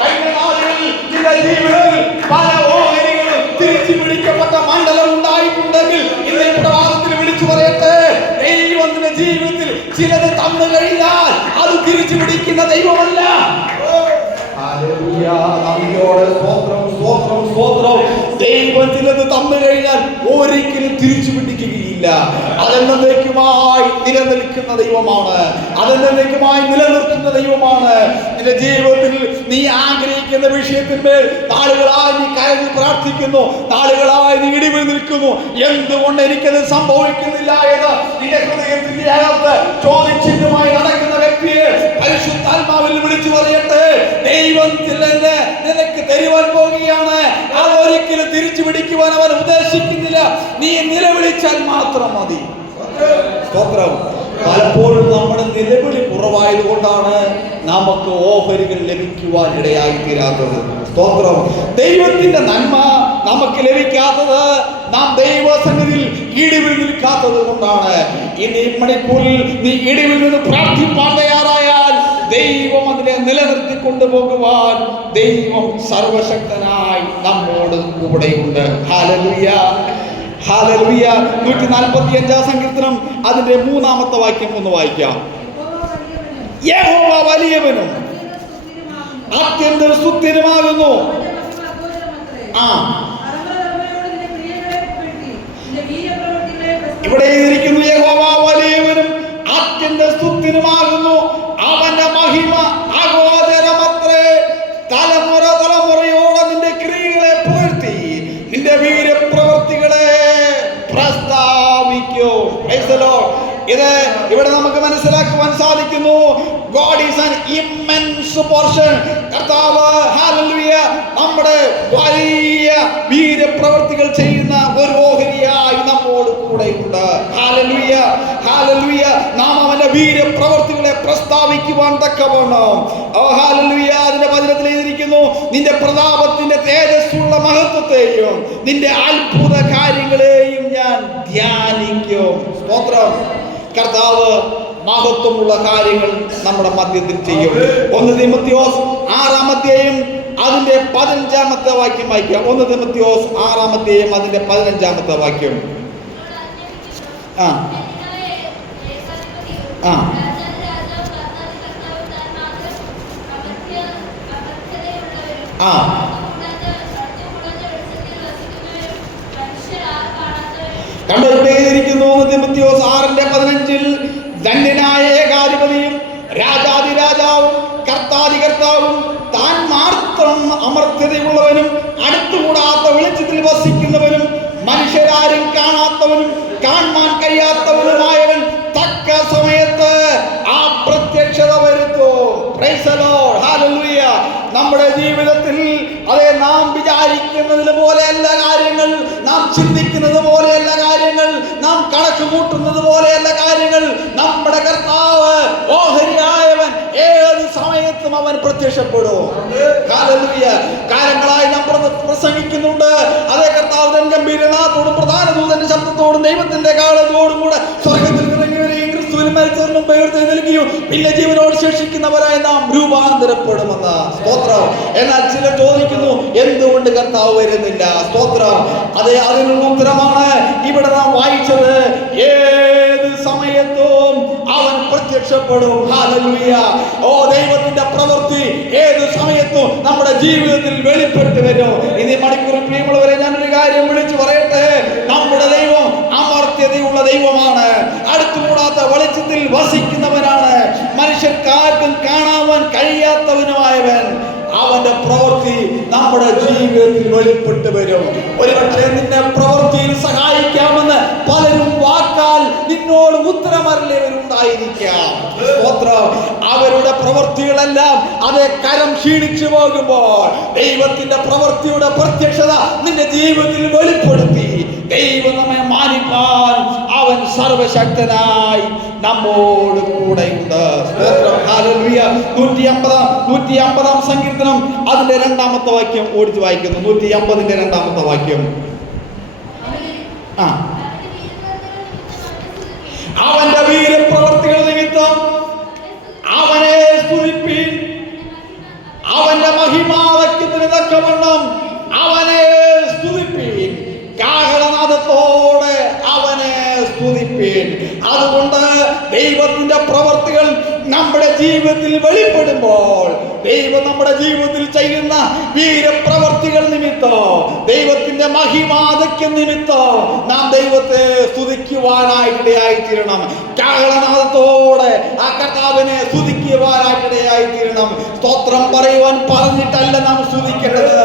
കഴിഞ്ഞ നാളുകളിൽ നിന്റെ ജീവിതത്തിൽ പല ഓഹരികളും തിരിച്ചു പിടിക്കപ്പെട്ട മണ്ഡലം ഉണ്ടായിട്ടുണ്ടെങ്കിൽ ഇന്നേ പ്രഭാതത്തിൽ വിളിച്ചു പറയട്ടെ, ദൈവം നിന്റെ ജീവിതത്തിൽ ചിലത് തന്നു കഴിഞ്ഞാൽ അത് തിരിച്ചു പിടിക്കുന്ന ദൈവമല്ല. ദൈവം ചിലത് തന്നു കഴിഞ്ഞാൽ ഒരിക്കലും തിരിച്ചു പിടിക്കുകയില്ല. അതെന്നേക്കുമായി നിലനിൽക്കുന്ന ദൈവമാണ്, അതെന്നേക്കുമായി നിലനിർത്തുന്ന ദൈവമാണ്. നിന്റെ ജീവിതത്തിൽ നീ ആഗ്രഹിക്കുന്ന വിഷയത്തിന്മേൽ നാളുകളായി നീ കരഞ്ഞ് പ്രാർത്ഥിക്കുന്നു, നാളുകളായി നീ ഇടിവിൽ നിൽക്കുന്നു. എന്തുകൊണ്ട് എനിക്കത് സംഭവിക്കുന്നില്ല എന്ന് നിന്റെ ഹൃദയത്തിന്റെ അകത്ത് ചോദിച്ചിട്ടുമായി നടക്കുന്ന വ്യക്തിയെ പരിശുദ്ധാത്മാവിൽ വിളിച്ചു പറയട്ടെ, ദൈവം നിനക്ക് തരുവാൻ പോവുകയാണ്. അതൊരിക്കലും തിരിച്ചു പിടിക്കുവാൻ അവൻ ഉദ്ദേശിക്കുന്നില്ല. നീ നിലവിളിച്ചാൽ മാത്രം മതി. സ്തോത്രം. പലപ്പോഴും നമ്മുടെ നിലവിളി കുറവായത് കൊണ്ടാണ് നമുക്ക് ഓഹരികൾ ലഭിക്കുവാൻ ഇടയായി തീരാത്തത്. സ്തോത്രം. ദൈവത്തിന്റെ നന്മ നമുക്ക് ലഭിക്കാത്തത് നാം ദൈവസന്നിധിയിൽ ഇടിവിൽ നിൽക്കാത്തത് കൊണ്ടാണ്. ഇനി മണിക്കൂറിൽ നീ ഇടിവിൽ നിന്ന് പ്രാർത്ഥിപ്പാൻ തയ്യാറായാൽ ദൈവം അതിനെ നിലനിർത്തി കൊണ്ടുപോകുവാൻ ദൈവം സർവശക്തനായി നമ്മോട് കൂടെയുണ്ട്. ഹല്ലേലൂയ. ഹല്ലേലൂയ. 145 സങ്കീർത്തനം അതിന്റെ 3-ാമത്തെ വാക്യം ഒന്ന് വായിക്കാം. യഹോവ വലിയവനും അത്യന്തം സ്തുത്യനുമാകുന്നു. ഇവിടെ ഇരിക്കുന്നു, യഹോവ വലിയവനും അത്യന്തം സ്തുത്യനുമാകുന്നു. അവന്റെ മഹിമ അഗോചരമത്രേ. തലമുറ തലമുറയോടെ നിന്റെ ക്രിയകളെ പുകഴ്ത്തി നിന്റെ വീര്യപ്രവൃത്തികളെ പ്രസ്താവിക്കൂ. Praise the Lord. ഇത് ഇവിടെ നമുക്ക് മനസ്സിലാക്കുവാൻ സാധിക്കുന്നു. God is an immense portion. കർത്താവ് ഹല്ലേലൂയ നമ്മുടെ വലിയ വീര്യപ്രവൃത്തികൾ ചെയ്യുന്ന ഒരു ഓഹരിയായി നമ്മോട് കൂടെയുണ്ട്. ഹല്ലേലൂയ. ഹല്ലേലൂയ. നാം അവന്റെ വീര്യപ്രവൃത്തികളെ പ്രസ്താവിക്കുവാൻ തക്കവണ്ണം ഹല്ലേലൂയ അതിന്റെ വചനത്തിൽ എഴുതിയിരിക്കുന്നു, നിന്റെ പ്രതാപത്തിന്റെ തേജസ്സുള്ള മഹത്വത്തെയും നിന്റെ അത്ഭുത കാര്യങ്ങളെയും ഞാൻ ധ്യാനിക്കും. സ്തോത്രം. കർത്താവ് മഹത്വമുള്ള കാര്യങ്ങൾ നമ്മുടെ മധ്യത്തിൽ ചെയ്യും. 1 തീമോഥെയോസ് 6-ാം അധ്യായം അതിന്റെ 15-ാമത്തെ വാക്യം വായിക്കാം. 1 തീമോഥെയോസ് 6-ാം അധ്യായം അതിന്റെ 15-ാമത്തെ വാക്യം. ആ ആ ആ കണ്ടോ, ഇവിടെ എഴുതിയിരിക്കുന്നു 1 തീമോഥെയോസ് 6:15 ധന്യനായ ഏകാധിപതിയും രാജാതിരാജാവും കർത്താതികർത്താവും താൻ മാത്രം അമർത്യതയുള്ളവനും അടുത്തുകൂടാത്ത വെളിച്ചത്തിൽ വസിക്കുന്നവനും മനുഷ്യരാരും കാണാത്തവനും കാണാൻ കഴിയാത്തവനുമായവൻ തക്ക സമയത്ത് ആ പ്രത്യക്ഷത വരുത്തും. Price the Lord. ഹല്ലേലൂയ. നമ്മുടെ ജീവിതത്തിൽ അതേ നാം വിചാരിക്കുന്നത് പോലെയല്ല കാര്യങ്ങൾ, നാം ചിന്തിക്കുന്നത് പോലെയല്ല കാര്യങ്ങൾ, നാം കണക്ക് കൂട്ടുന്നത് പോലെയല്ല കാര്യങ്ങൾ. നമ്മുടെ കർത്താവ് ഓഹരിയായവൻ ഏത് സമയത്തും അവൻ പ്രത്യക്ഷപ്പെടും. ഹല്ലേലൂയ. കാലങ്ങളായി നാം പ്രസംഗിക്കുന്നുണ്ട്. അതേ കർത്താവ് തൻ ഗംഭീരനാഥത്തോടും പ്രധാന ദൂതന്റെ ശബ്ദത്തോടും ദൈവത്തിന്റെ കാലത്തോടും കൂടെ സ്വർഗത്തിൽ ഇറങ്ങിവരെയും ക്രിസ്തുവിന് മരിച്ചവരും നൽകിയും പിന്നെ ജീവനോട് ശേഷിക്കുന്നവരായി നാം രൂപാന്തരപ്പെടുമെന്ന്. സ്തോത്രം. എന്നാൽ ചിലർ ചോദിക്കുന്നു, എന്തുകൊണ്ട് കർത്താവ് വരുന്നില്ല? സ്തോത്രം. അതേ അതിനുള്ള ഉത്തരമാണ് ഇവിടെ നാം വായിച്ചത്. ഏത് സമയത്തും അവൻ പ്രത്യക്ഷപ്പെടും. ഹല്ലേലൂയ. ഓ, ദൈവത്തിന്റെ പ്രവൃത്തി ഏത് സമയത്തും നമ്മുടെ ജീവിതത്തിൽ വെളിപ്പെട്ട് വരും. ഇനി മണിക്കൂറിൽ പ്രിയമുള്ളവരെ ഞാനൊരു കാര്യം വിളിച്ചു പറയട്ടെ. നമ്മുടെ ദൈവം അമർത്യതയുള്ള ദൈവമാണ്. അടുത്തുകൂടാത്ത വെളിച്ചത്തിൽ വസിക്കുന്നവനാണ്. മനുഷ്യർക്കാർക്കും കാണാൻ കഴിയാത്തവനുമായവൻ. അവന്റെ പ്രവൃത്തി നമ്മുടെ ജീവിതത്തിൽ വെളിപ്പെട്ട് വരും. ഒരുപക്ഷെ നിന്നെ പ്രവൃത്തിയിൽ സഹായിക്കാമെന്ന് പലരും വാക്കാൽ നിന്നോട് ഉത്തരമറിയവരുണ്ടായിരിക്കാം. സ്തോത്രം. അവരുടെ പ്രവൃത്തികളെല്ലാം അതേ കരം ക്ഷീണിച്ചു പോകുമ്പോൾ ദൈവത്തിന്റെ പ്രവൃത്തിയുടെ പ്രത്യക്ഷത നിന്റെ ജീവിതത്തിൽ വെളിപ്പെടുത്തി ദൈവം നമ്മെ മാനിപ്പാൻ അവൻ സർവശക്തനായി നമ്മോട് കൂടെയുണ്ട്. സ്തോത്രം. ഹല്ലേലൂയ. 150 സങ്കീർത്തനം അതിന്റെ 2-ാമത്തെ വാക്യം ഓടിച്ചു വായിക്കുന്നു. 150-ന്റെ 2-ാമത്തെ വാക്യം. അവന്റെ വീരപ്രവർത്തികൾ നിമിത്തം അവനെ സ്തുതിപ്പീൻ, അവന്റെ മഹിമാവക്യത്തിന് തക്കവണ്ണം അവനെ സ്തുതിപ്പീൻ, കാഹളനാദത്തോടെ അവനെ സ്തുതിപ്പീൻ. അതുകൊണ്ട് ദൈവത്തിന്റെ പ്രവർത്തികൾ നമ്മുടെ ജീവിതത്തിൽ വെളിപ്പെടുമ്പോൾ ദൈവം നമ്മുടെ ജീവിതത്തിൽ ചെയ്യുന്ന വീരപ്രവർത്തികൾ നിമിത്തം ദൈവത്തിന്റെ മഹിമാധിക്യം നിമിത്തം നാം ദൈവത്തെ സ്തുതിക്കുവാനായിട്ടിടയായിത്തീരണം. കാഹളനാദത്തോടെ ആ കർത്താവിനെ സ്തുതിക്കുവാനായിട്ടിടയായിത്തീരണം. സ്തോത്രം പറയുവാൻ പറഞ്ഞിട്ടല്ല നാം സ്തുതിക്കേണ്ടത്.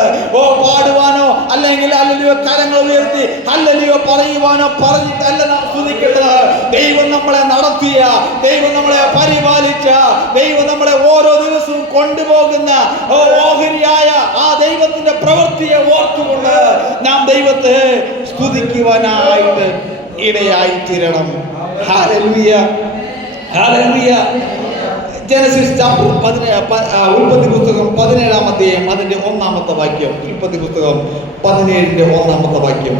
പാടുവാനോ അല്ലെങ്കിൽ ഹല്ലേലൂയ കരങ്ങൾ ഉയർത്തി ഹല്ലേലൂയ പറയുവാനോ പറഞ്ഞിട്ടല്ല നാം സ്തുതിക്കേണ്ടത്. ദൈവം നമ്മളെ നടത്തിയ, ദൈവം നമ്മളെ പരിപാലിച്ച, ദൈവം നമ്മളെ ഓരോ ദിവസവും കൊണ്ടുപോകുന്ന ഓഹരിയായ ആ ദൈവത്തിന്റെ പ്രവൃത്തിയെ ഓർത്തുകൊണ്ട് നാം ദൈവത്തെ സ്തുതിക്കുവാനായിട്ട് ഇടയായിത്തീരണം. Hallelujah, hallelujah. ജനസിസ് ചാപ്റ്റർ 17, ഉൽപ്പത്തി പുസ്തകം 17-ാം അധ്യായം അതിന്റെ 1-ാമത്തെ വാക്യം. ഉൽപ്പത്തി പുസ്തകം 17-ന്റെ 1-ാമത്തെ വാക്യം.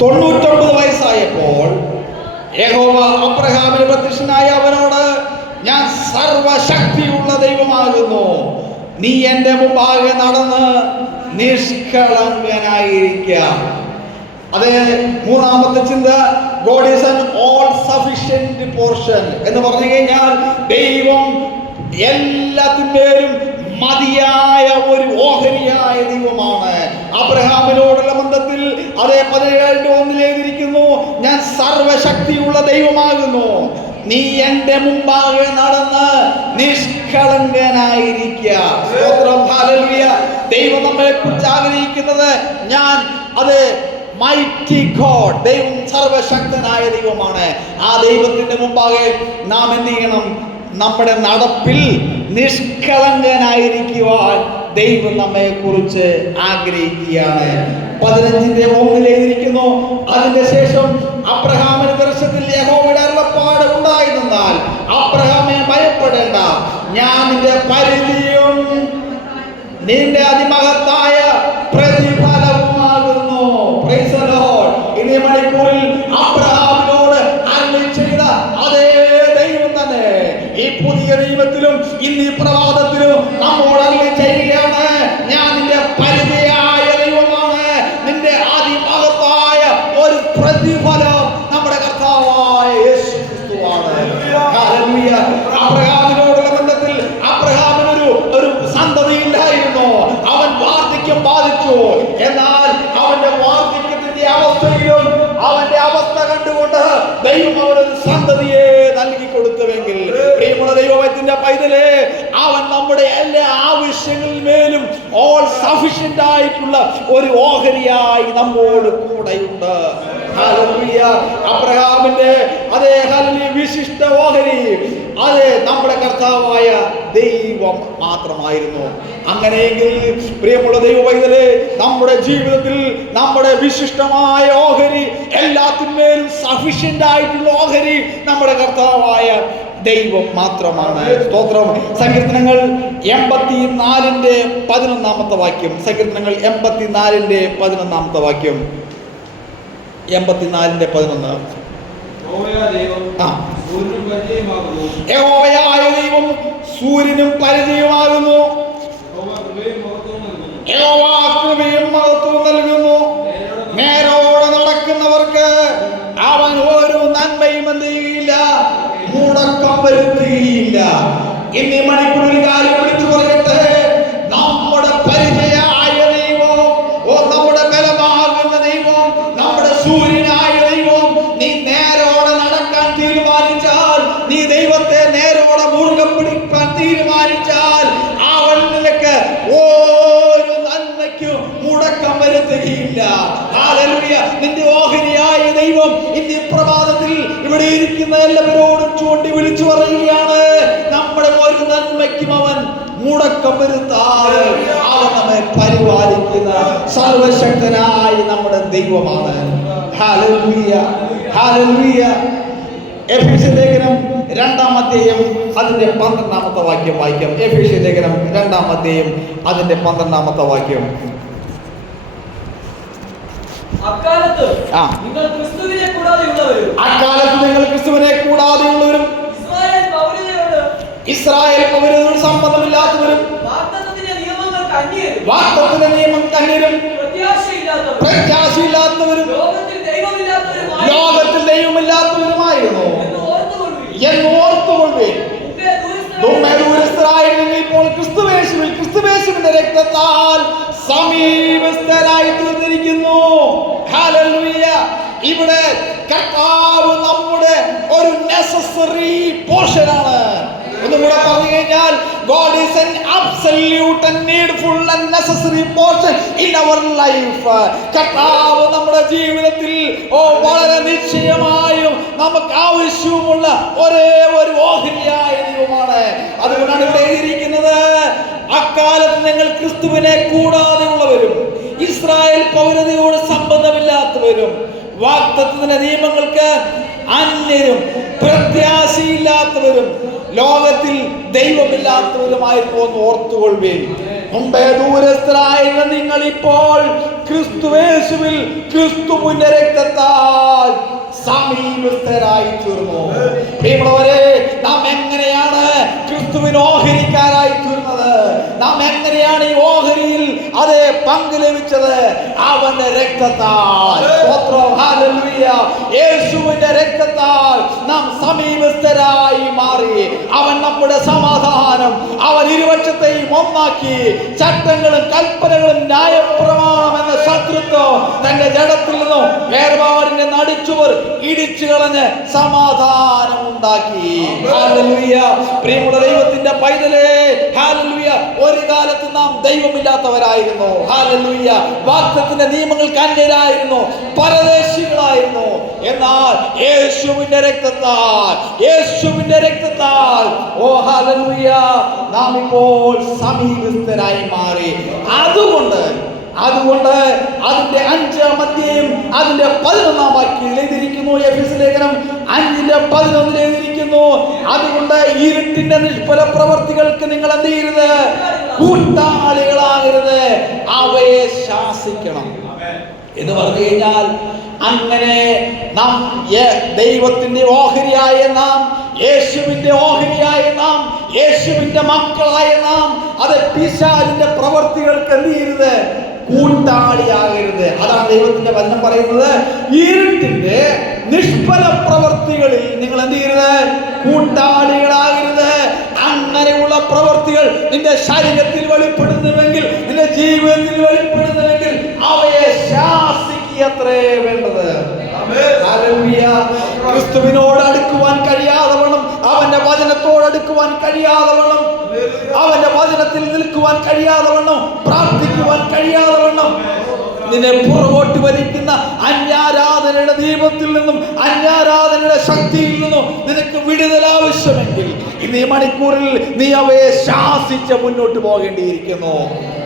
99 വയസ്സായപ്പോൾ യഹോവ അബ്രഹാമിന് പ്രത്യക്ഷനായ അവനോട്, ഞാൻ സർവശക്തിയുള്ള ദൈവമാകുന്നു, നീ എന്റെ മുമ്പാകെ നടന്ന് നിഷ്കളങ്കനായിരിക്കാം. അതേ 3-ാമത്തെ ചിന്ത, God is an all sufficient portion എന്ന് പറഞ്ഞു കഴിഞ്ഞാൽ ദൈവം എല്ലാത്തിന്മേലും മതിയായ ഒരു ഓഹരിയായ ദൈവമാണ്. അബ്രഹാമിനോടുള്ള ബന്ധത്തിൽ അതേ 17:1 എഴുതിയിരിക്കുന്നു, ഞാൻ സർവശക്തിയുള്ള ദൈവമാകുന്നു, നീ എന്റെ മുമ്പാകെ നടന്ന് നിഷ്കളങ്കനായിരിക്കുക. സ്തോത്രം. ഹല്ലേലൂയ. ദൈവം നമ്മളെ കുറിച്ച് ആഗ്രഹിക്കുന്നത് ഞാൻ അത് മൈറ്റി ഗോഡ്, ദൈവം സർവശക്തനായ ദൈവമാണ്. ആ ദൈവത്തിന്റെ മുമ്പാകെ നാം എന്ത് ചെയ്യണം? നമ്മുടെ നടപ്പിൽ നിഷ്കളങ്കനായിരിക്കുവാൻ ദൈവം നമ്മെ കുറിച്ച് ആഗ്രഹിക്കുകയാണ്. 15:1 എഴുതിയിരിക്കുന്നു, അതിന്റെ ശേഷം അബ്രഹാമിന്റെ ദർശനത്തിൽ യഹോവയുടെ അരുളപ്പാട് ഉണ്ടായിരുന്നാൽ അബ്രഹാമേ ഭയപ്പെടേണ്ട, ഞാൻ നിന്റെ പരിധിയും നിന്റെ അതിമഹത്തായ പ്രതിഫലവുമാകുന്നു. Price the Lord. ഇന്നേ മണിക്കൂറിൽ അബ്രഹാമിനോട് അരുളി ചെയ്ത അതേ ദൈവം തന്നെ ഈ പുതിയ ദൈവത്തിലും ഇന്ന് ഈ പ്രഭാതത്തിലും നമ്മോട് അരുളി ചെയ്യുകയാണ്, ഞാൻ നിന്റെ പരിധിയായ ദൈവമാണ്, നിന്റെ അതിമഹത്തായ ഒരു പ്രതിഫലം നമ്മുടെ കർത്താവായ യേശു ക്രിസ്തുവാണ്. ഹല്ലേലൂയ. അബ്രഹാമിനോടുള്ള ബന്ധത്തിൽ അബ്രഹാമിനൊരു സന്തതിയില്ലായിരുന്നു. അവൻ വാർദ്ധക്യം ബാധിച്ചു. എന്നാൽ അവന്റെ വാർദ്ധക്യത്തിന്റെ അവസ്ഥയിലും അവന്റെ അവസ്ഥ കണ്ടുകൊണ്ട് ദൈവം അവനൊരു സന്തതിയെ നൽകി കൊടുത്തുവെങ്കിൽ, പ്രിയമുള്ള ദൈവത്തിന്റെ പൈതലേ, അവൻ നമ്മുടെ എല്ലാ ആവശ്യങ്ങളിന്മേലും ഓൾ സഫിഷ്യന്റ് ആയിട്ടുള്ള ഒരു ഓഹരിയായി നമ്മോട് കൂടെയുണ്ട്. ഹല്ലേലൂയ. അബ്രഹാമിന്റെ അതേ ഹല്ലേലൂയ വിശിഷ്ട ഓഹരി അത് നമ്മുടെ കർത്താവായ ദൈവം മാത്രമായിരുന്നു. അങ്ങനെയെങ്കിൽ പ്രിയമുള്ള ദൈവ പൈതലേ, നമ്മുടെ ജീവിതത്തിൽ നമ്മുടെ വിശിഷ്ടമായ ഓഹരി, എല്ലാത്തിന്മേലും സഫിഷ്യന്റ് ആയിട്ടുള്ള ഓഹരി നമ്മുടെ കർത്താവായ ദൈവം മാത്രമാണ്. സ്തോത്രം. സങ്കീർത്തനങ്ങൾ 84-ന്റെ 11-ാമത്തെ വാക്യം. സങ്കീർത്തനങ്ങൾ 84-ന്റെ 11-ാമത്തെ വാക്യം. 84-ന്റെ 11. യഹോവയായ ദൈവം സൂര്യനും പരിചയമാകുന്നു, യഹോവ കൃപയും മഹത്വവും നൽകുന്നു, നേരോടെ നടക്കുന്നവർക്ക് അവൻ ഒരു നന്മയും എന്ത് ചെയ്യുകയില്ല, മുടക്കം വരുത്തുകയില്ല. ഇന്ന് ഈ മണിക്കൂറിൽ കാര്യം വിളിച്ചു പറയട്ടെ, നമ്മുടെ പരിചയമായ ദൈവം, നമ്മുടെ ബലമാകുന്ന ദൈവം, നമ്മുടെ സൂര്യനായ ദൈവം, നീ നേരോടെ നടക്കാൻ തീരുമാനിച്ചാൽ, നീ നിന്റെ ഓഹരിയായ ദൈവം ഇന്ന് ഈ പ്രഭാതത്തിൽ ഇവിടെ ഇരിക്കുന്ന എല്ലാവരോടും ചൂണ്ടി വിളിച്ചു പറയുകയാണ്, നമ്മുടെ ഒരു നന്മയ്ക്കും അവൻ മുടക്കം വരുത്താതെ അവൻ നമ്മെ പരിപാലിക്കുന്ന സർവശക്തനായ നമ്മുടെ ദൈവമാണ്. Hallelujah, hallelujah. എഫേസ്യ ലേഖനം 2-ാം അധ്യായം അതിന്റെ 12-ാമത്തെ വാക്യം വായിക്കാം. എഫേസ്യ ലേഖനം 2-ാം അധ്യായം അതിന്റെ 12-ാമത്തെ വാക്യം. അക്കാലത്ത് നിങ്ങൾ ക്രിസ്തുവിനെ കൂടാതെയുള്ളവരും ഇസ്രായേൽ പൗരതയോട് സംബന്ധമില്ലാത്തവരും വാഗ്ദത്തത്തിന്റെ നിയമം കണ്യരും പ്രത്യാശയില്ലാത്തവരും ലോകത്തിൽ ദൈവമില്ലാത്തവരുമായിരുന്നു എന്ന് ഓർത്തുകൊള്ളുവിൻ. ഇപ്പോൾ ക്രിസ്തുവേശുവിന്റെ രക്തത്താൽ സമീപസ്ഥരായി തീർന്നിരിക്കുന്നു. ഹല്ലേലൂയ. ഇവിടെ കർത്താവ് നമ്മുടെ ഒരു നെസസറി പോർഷനാണ്. ഒന്നുകൂടെ പറഞ്ഞു കഴിഞ്ഞാൽ, God is an absolute and needful and necessary portion in our life. കർത്താവ് നമ്മുടെ ജീവിതത്തിൽ വളരെ നിശ്ചയമായും നമുക്ക് ആവശ്യമുള്ള ഒരേ ഒരു ഓഹരിയായ ദൈവമാണ്. അതുകൊണ്ടാണ് ഇവിടെ എഴുതിയിരിക്കുന്നത്, അക്കാലത്ത് നിങ്ങൾ ക്രിസ്തുവിനെ കൂടാതെ ഉള്ളവരും ഇസ്രായേൽ പൗരതയോട് സംബന്ധമില്ലാത്തവരും വാഗ്ദത്തത്തിന്റെ നിയമങ്ങൾക്ക് അന്യരും പ്രത്യാശയില്ലാത്തവരും ലോകത്തിൽ ദൈവമില്ലാത്തവരുമായിരുന്നു എന്ന് ഓർത്തുകൊള്ളുവിൻ. മുമ്പേ ദൂരസ്ഥരായിരുന്ന നിങ്ങൾ ഇപ്പോൾ ക്രിസ്തുവേശുവിൽ ക്രിസ്തുവിന്റെ രക്തത്താൽ സമീപസ്ഥരായി തീർന്നു. പ്രിയമുള്ളവരെ, നാം എങ്ങനെയാണ് ക്രിസ്തുവിന് ഓഹരിക്കാരായി തീർന്നത്? നാം എങ്ങനെയാണ് ഈ ഓഹരിയിൽ അതേ പങ്ക് ലഭിച്ചത്? അവന്റെ രക്തത്താൽ. ഹല്ലേലൂയ. യേശുവിന്റെ രക്തത്താൽ നാം സമീപസ്ഥരായി മാറി. അവൻ നമ്മുടെ സമാധാനം. അവൻ ഇരുപക്ഷത്തെയും ഒന്നാക്കി. ചട്ടങ്ങളും കൽപ്പനകളും ന്യായപ്രമാണം എന്ന ശത്രുത്വം തന്റെ ജഡത്തിൽ നിന്നും വേർപാടിന്റെ നടിച്ചുവർ ഇടിച്ചു കളഞ്ഞ് സമാധാനം ഉണ്ടാക്കി. ഹല്ലേലൂയ. പ്രിയമുള്ള ദൈവത്തിന്റെ പൈതലേ, ഹല്ലേലൂയ. ഒരു കാലത്ത് നാം ദൈവമില്ലാത്തവരായിരുന്നു. ഹല്ലേലൂയ. വാഗ്ദത്തത്തിന്റെ നിയമങ്ങൾക്ക് അന്യരായിരുന്നു, പരദേശികളായിരുന്നു. എന്നാൽ യേശുവിന്റെ രക്തത്താൽ ഹല്ലേലൂയ നാം ഇപ്പോൾ സമീപസ്ഥരായി മാറി. അതുകൊണ്ട് അതിന്റെ 5-ാം അധ്യായം അതിന്റെ 11-ാം വാക്യത്തിൽ എഴുതിയിരിക്കുന്നു. എഫേസ്യ ലേഖനം 5:11 എഴുതിയിരിക്കുന്നു, അതുകൊണ്ട് ഇരുട്ടിന്റെ നിഷ്ഫല പ്രവർത്തികൾക്ക് നിങ്ങൾ എന്ത് ചെയ്യരുത്? കൂട്ടാളികളാകരുത്, അവയെ ശാസിക്കണം എന്ന് പറഞ്ഞു കഴിഞ്ഞാൽ, അങ്ങനെ നാം ദൈവത്തിന്റെ ഓഹരിയായ നാം, യേശുവിന്റെ ഓഹരിയായ നാം, യേശുവിന്റെ മക്കളായ നാം അത് പിശാചിന്റെ പ്രവർത്തികൾക്ക് എന്ത് ചെയ്യരുത്? കൂട്ടാളിയാകരുത്. അതാണ് ദൈവത്തിന്റെ വചനം പറയുന്നത്. ഇരുട്ടിന്റെ നിഷ്ഫല പ്രവർത്തികളിൽ നിങ്ങൾ എന്ത് ചെയ്യരുത്? കൂട്ടാളികളാകരുത്. അങ്ങനെയുള്ള പ്രവർത്തികൾ നിന്റെ ശരീരത്തിൽ വെളിപ്പെടുന്നുവെങ്കിൽ, നിന്റെ ജീവിതത്തിൽ വെളിപ്പെടുന്നുവെങ്കിൽ അവയെ ശാസിക്കുകയത്രേ വേണ്ടത്. ക്രിസ്തുവിനോട് അടുക്കുവാൻ കഴിയാതെ വണ്ണം, അവന്റെ വചനത്തോട് അടുക്കുവാൻ കഴിയാതെ വണ്ണം, അവന്റെ വചനത്തിൽ നിൽക്കുവാൻ കഴിയാതെ വണ്ണം, പ്രാർത്ഥിക്കുവാൻ കഴിയാതെ വണ്ണം നിന്നെ പുറകോട്ട് വലിക്കുന്ന അന്യാരാധനയുടെ ദീപത്തിൽ നിന്നും, അന്യാരാധനയുടെ ശക്തിയിൽ നിന്നും നിനക്ക് വിടുതൽ ആവശ്യമെങ്കിൽ ഇന്ന് ഈ മണിക്കൂറിൽ നീ അവയെ ശാസിച്ച് മുന്നോട്ട് പോകേണ്ടിയിരിക്കുന്നു.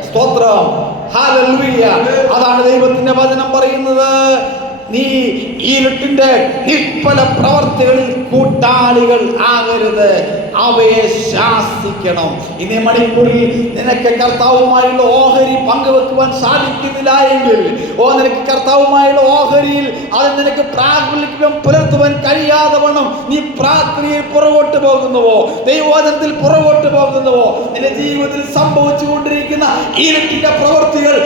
സ്തോത്രം. ഹല്ലേലൂയ. അതാണ് ദൈവത്തിന്റെ വചനം പറയുന്നത്. നീ ഇരുട്ടിന്റെ നിഷ്ഫല പ്രവർത്തികളിൽ കൂട്ടാളികൾ ആകരുത്, അവയെ ശാസിക്കണം. ഇന്നേ മണിക്കൂറിൽ നിനക്ക് കർത്താവുമായുള്ള ഓഹരി പങ്കുവെക്കുവാൻ സാധിക്കുന്നില്ല എങ്കിൽ, നിനക്ക് കർത്താവുമായുള്ള ഓഹരിയിൽ അത് നിനക്ക് പ്രാഗൽഭ്യം പുലർത്തുവാൻ കഴിയാതെ വണ്ണം നീ പ്രാർത്ഥനയിൽ പുറകോട്ട് പോകുന്നുവോ, ദൈവവചനത്തിൽ പുറകോട്ട് പോകുന്നുവോ, നിന്റെ ജീവിതത്തിൽ സംഭവിച്ചു കൊണ്ടിരിക്കുന്ന ഇരുട്ടിന്റെ പ്രവർത്തികൾ,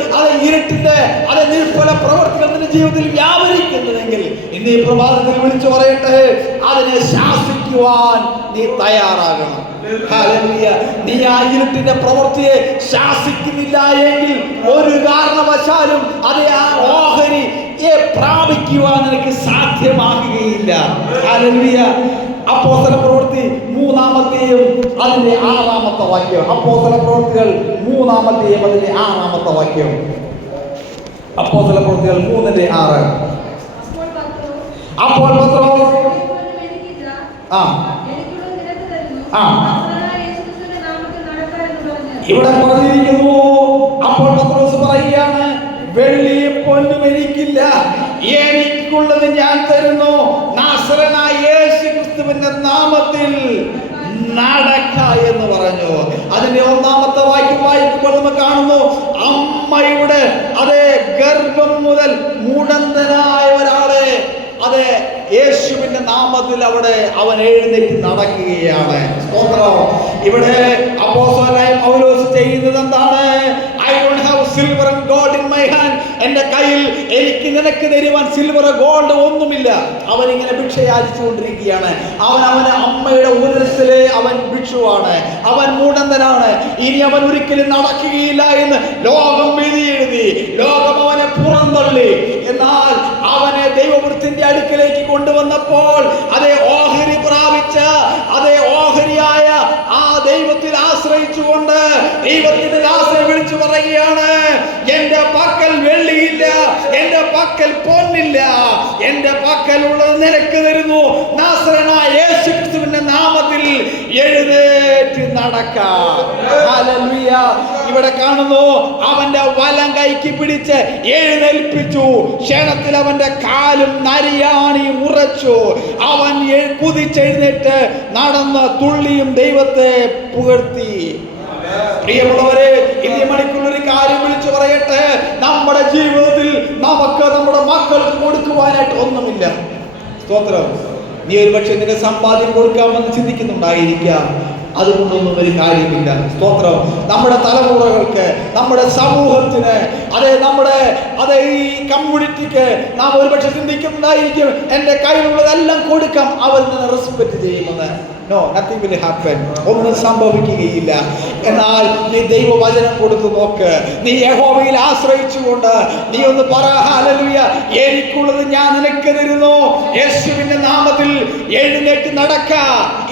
അത് നിഷ്ഫല പ്രവർത്തികൾ നിന്റെ ജീവിതത്തിൽ വ്യാപരിക്കുന്നുവെങ്കിൽ ഇന്ന് ഈ പ്രഭാതത്തിൽ വിളിച്ചു പറയട്ടെ, അതിനെ ശാസിക്കുവാൻ നീ തയ്യാറാകണം. ഹല്ലേലൂയ. നീ ആ ഇരുട്ടിന്റെ പ്രവൃത്തിയെ ശാസിക്കുന്നില്ല എങ്കിൽ ഒരു കാരണവശാലും അത് ആ ഓഹരിയെ പ്രാപിക്കുവാൻ നിനക്ക് സാധ്യമാകുകയില്ല. ഹല്ലേലൂയ. അപ്പോസ്തല പ്രവൃത്തി 3-ാം അധ്യായം അതിന്റെ 6-ാമത്തെ വാക്യം. അപ്പോസ്തല പ്രവൃത്തികൾ 3-ാം അധ്യായം അതിന്റെ 6-ാമത്തെ വാക്യം. അപ്പോസ്തലപ്രവൃത്തികൾ 3:6. അപ്പോൾ പത്രോസ് ഇവിടെ പറഞ്ഞിരിക്കുന്നു, അപ്പോൾ പത്രോസ് പറയുകയാണ്, വെള്ളിയും പൊന്നും എനിക്കില്ല, എനിക്കുള്ളത് ഞാൻ തരുന്നു, നാസറനായ യേശു ക്രിസ്തുവിന്റെ നാമത്തിൽ നടക്ക എന്ന് പറഞ്ഞു. അതിന്റെ 1-ാമത്തെ വാക്യം വായിക്കുമ്പോൾ നമ്മൾ കാണുന്നു, അമ്മയുടെ അതേ ഗർഭം മുതൽ മുടന്തനായ ഒരാളെ അതെ യേശുവിന്റെ നാമത്തിൽ അവിടെ അവൻ എഴുന്നേറ്റ് നടക്കുകയാണ്. സ്തോത്രം. ഇവിടെ അപ്പോസ്തലനായ പൗലോസ് ചെയ്യുന്നത് എന്താണ്? I don't have silver and gold in my hand. എന്റെ കയ്യിൽ എനിക്ക് നിനക്ക് തരുവാൻ സിൽവർ ഗോൾഡ് ഒന്നുമില്ല. അവൻ ഇങ്ങനെ ഭിക്ഷ യാചിച്ചുകൊണ്ടിരിക്കുകയാണ്. അവന്റെ അമ്മയുടെ ഉദരത്തിലെ അവൻ ഭിക്ഷുവാണ്. അവൻ മൂടന്തനാണ്. ഇനി അവൻ ഒരിക്കലും നടക്കുകയില്ല എന്ന് ലോകം വിധി എഴുതി. ലോകം അവനെ പുറന്തള്ളി. എന്നാൽ അവനെ ദൈവവൃത്തിന്റെ അടുക്കലേക്ക് കൊണ്ടുവന്നപ്പോൾ അതേ ഓഹരി പ്രാപിച്ച അതേ ഓഹരിയായ ആ ദൈവത്തിൽ ആശ്രയിച്ചുകൊണ്ട് ദൈവത്തിന്റെ ആശ്രയം വിളിച്ചു പറയുകയാണ്, എന്റെ പക്കൽ വെള്ളിയില്ല, എന്റെ പക്കൽ പൊന്നില്ല, എന്റെ പക്കലുള്ളത് നിനക്ക് തരുന്നു, നാസറനായ യേശു ക്രിസ്തുവിന്റെ നാമത്തിൽ എഴുന്നേറ്റ് നടക്കാം. ഹല്ലേലൂയ. ഇവിടെ കാണുന്നു, അവന്റെ വലം കൈക്ക് പിടിച്ച് എഴുന്നേൽപ്പിച്ചു. ക്ഷണത്തിൽ അവന്റെ കാലും നരിയാണിയും ഉറച്ചു. അവൻ കുതിച്ചെഴുന്നേറ്റ് നടന്ന് തുള്ളിയും ദൈവത്തെ പുകഴ്ത്തി. പ്രിയമുള്ളവരെ, ഇന്നീ മണിക്കൂർ ഒരു കാര്യം വിളിച്ചു പറയട്ടെ, നമ്മുടെ ജീവിതത്തിൽ നമുക്ക് നമ്മുടെ മക്കൾക്ക് കൊടുക്കുവാനായിട്ട് ഒന്നുമില്ല. സ്തോത്രം. നീ ഒരു പക്ഷെ നിന്റെ സമ്പാദ്യം കൊടുക്കാമെന്ന് ചിന്തിക്കുന്നുണ്ടായിരിക്കാം. അതുകൊണ്ടൊന്നും ഒരു കാര്യമില്ല. സ്തോത്രം. നമ്മുടെ തലമുറകൾക്ക്, നമ്മുടെ സമൂഹത്തിന്, നമ്മുടെ ഈ കമ്മ്യൂണിറ്റിക്ക് നാം ഒരുപക്ഷെ ചിന്തിക്കുന്നുണ്ടായിരിക്കും, എൻ്റെ കയ്യിലുള്ളതെല്ലാം കൊടുക്കാം, അവർ നിന്നെ റെസ്പെക്ട് ചെയ്യുമെന്ന്. No, nothing will happen. ഒന്നും സംഭവിക്കുകയില്ല. എന്നാൽ നീ ദൈവവചനം കൊടുത്തു നോക്ക്. നീ യഹോവയിൽ ആശ്രയിച്ചുകൊണ്ട് നീ ഒന്ന് പറ, ഹല്ലേലൂയ, എനിക്കുള്ളത് ഞാൻ നിനക്ക് തരുന്നു, യേശുവിന്റെ നാമത്തിൽ എഴുന്നേറ്റ് നടക്ക.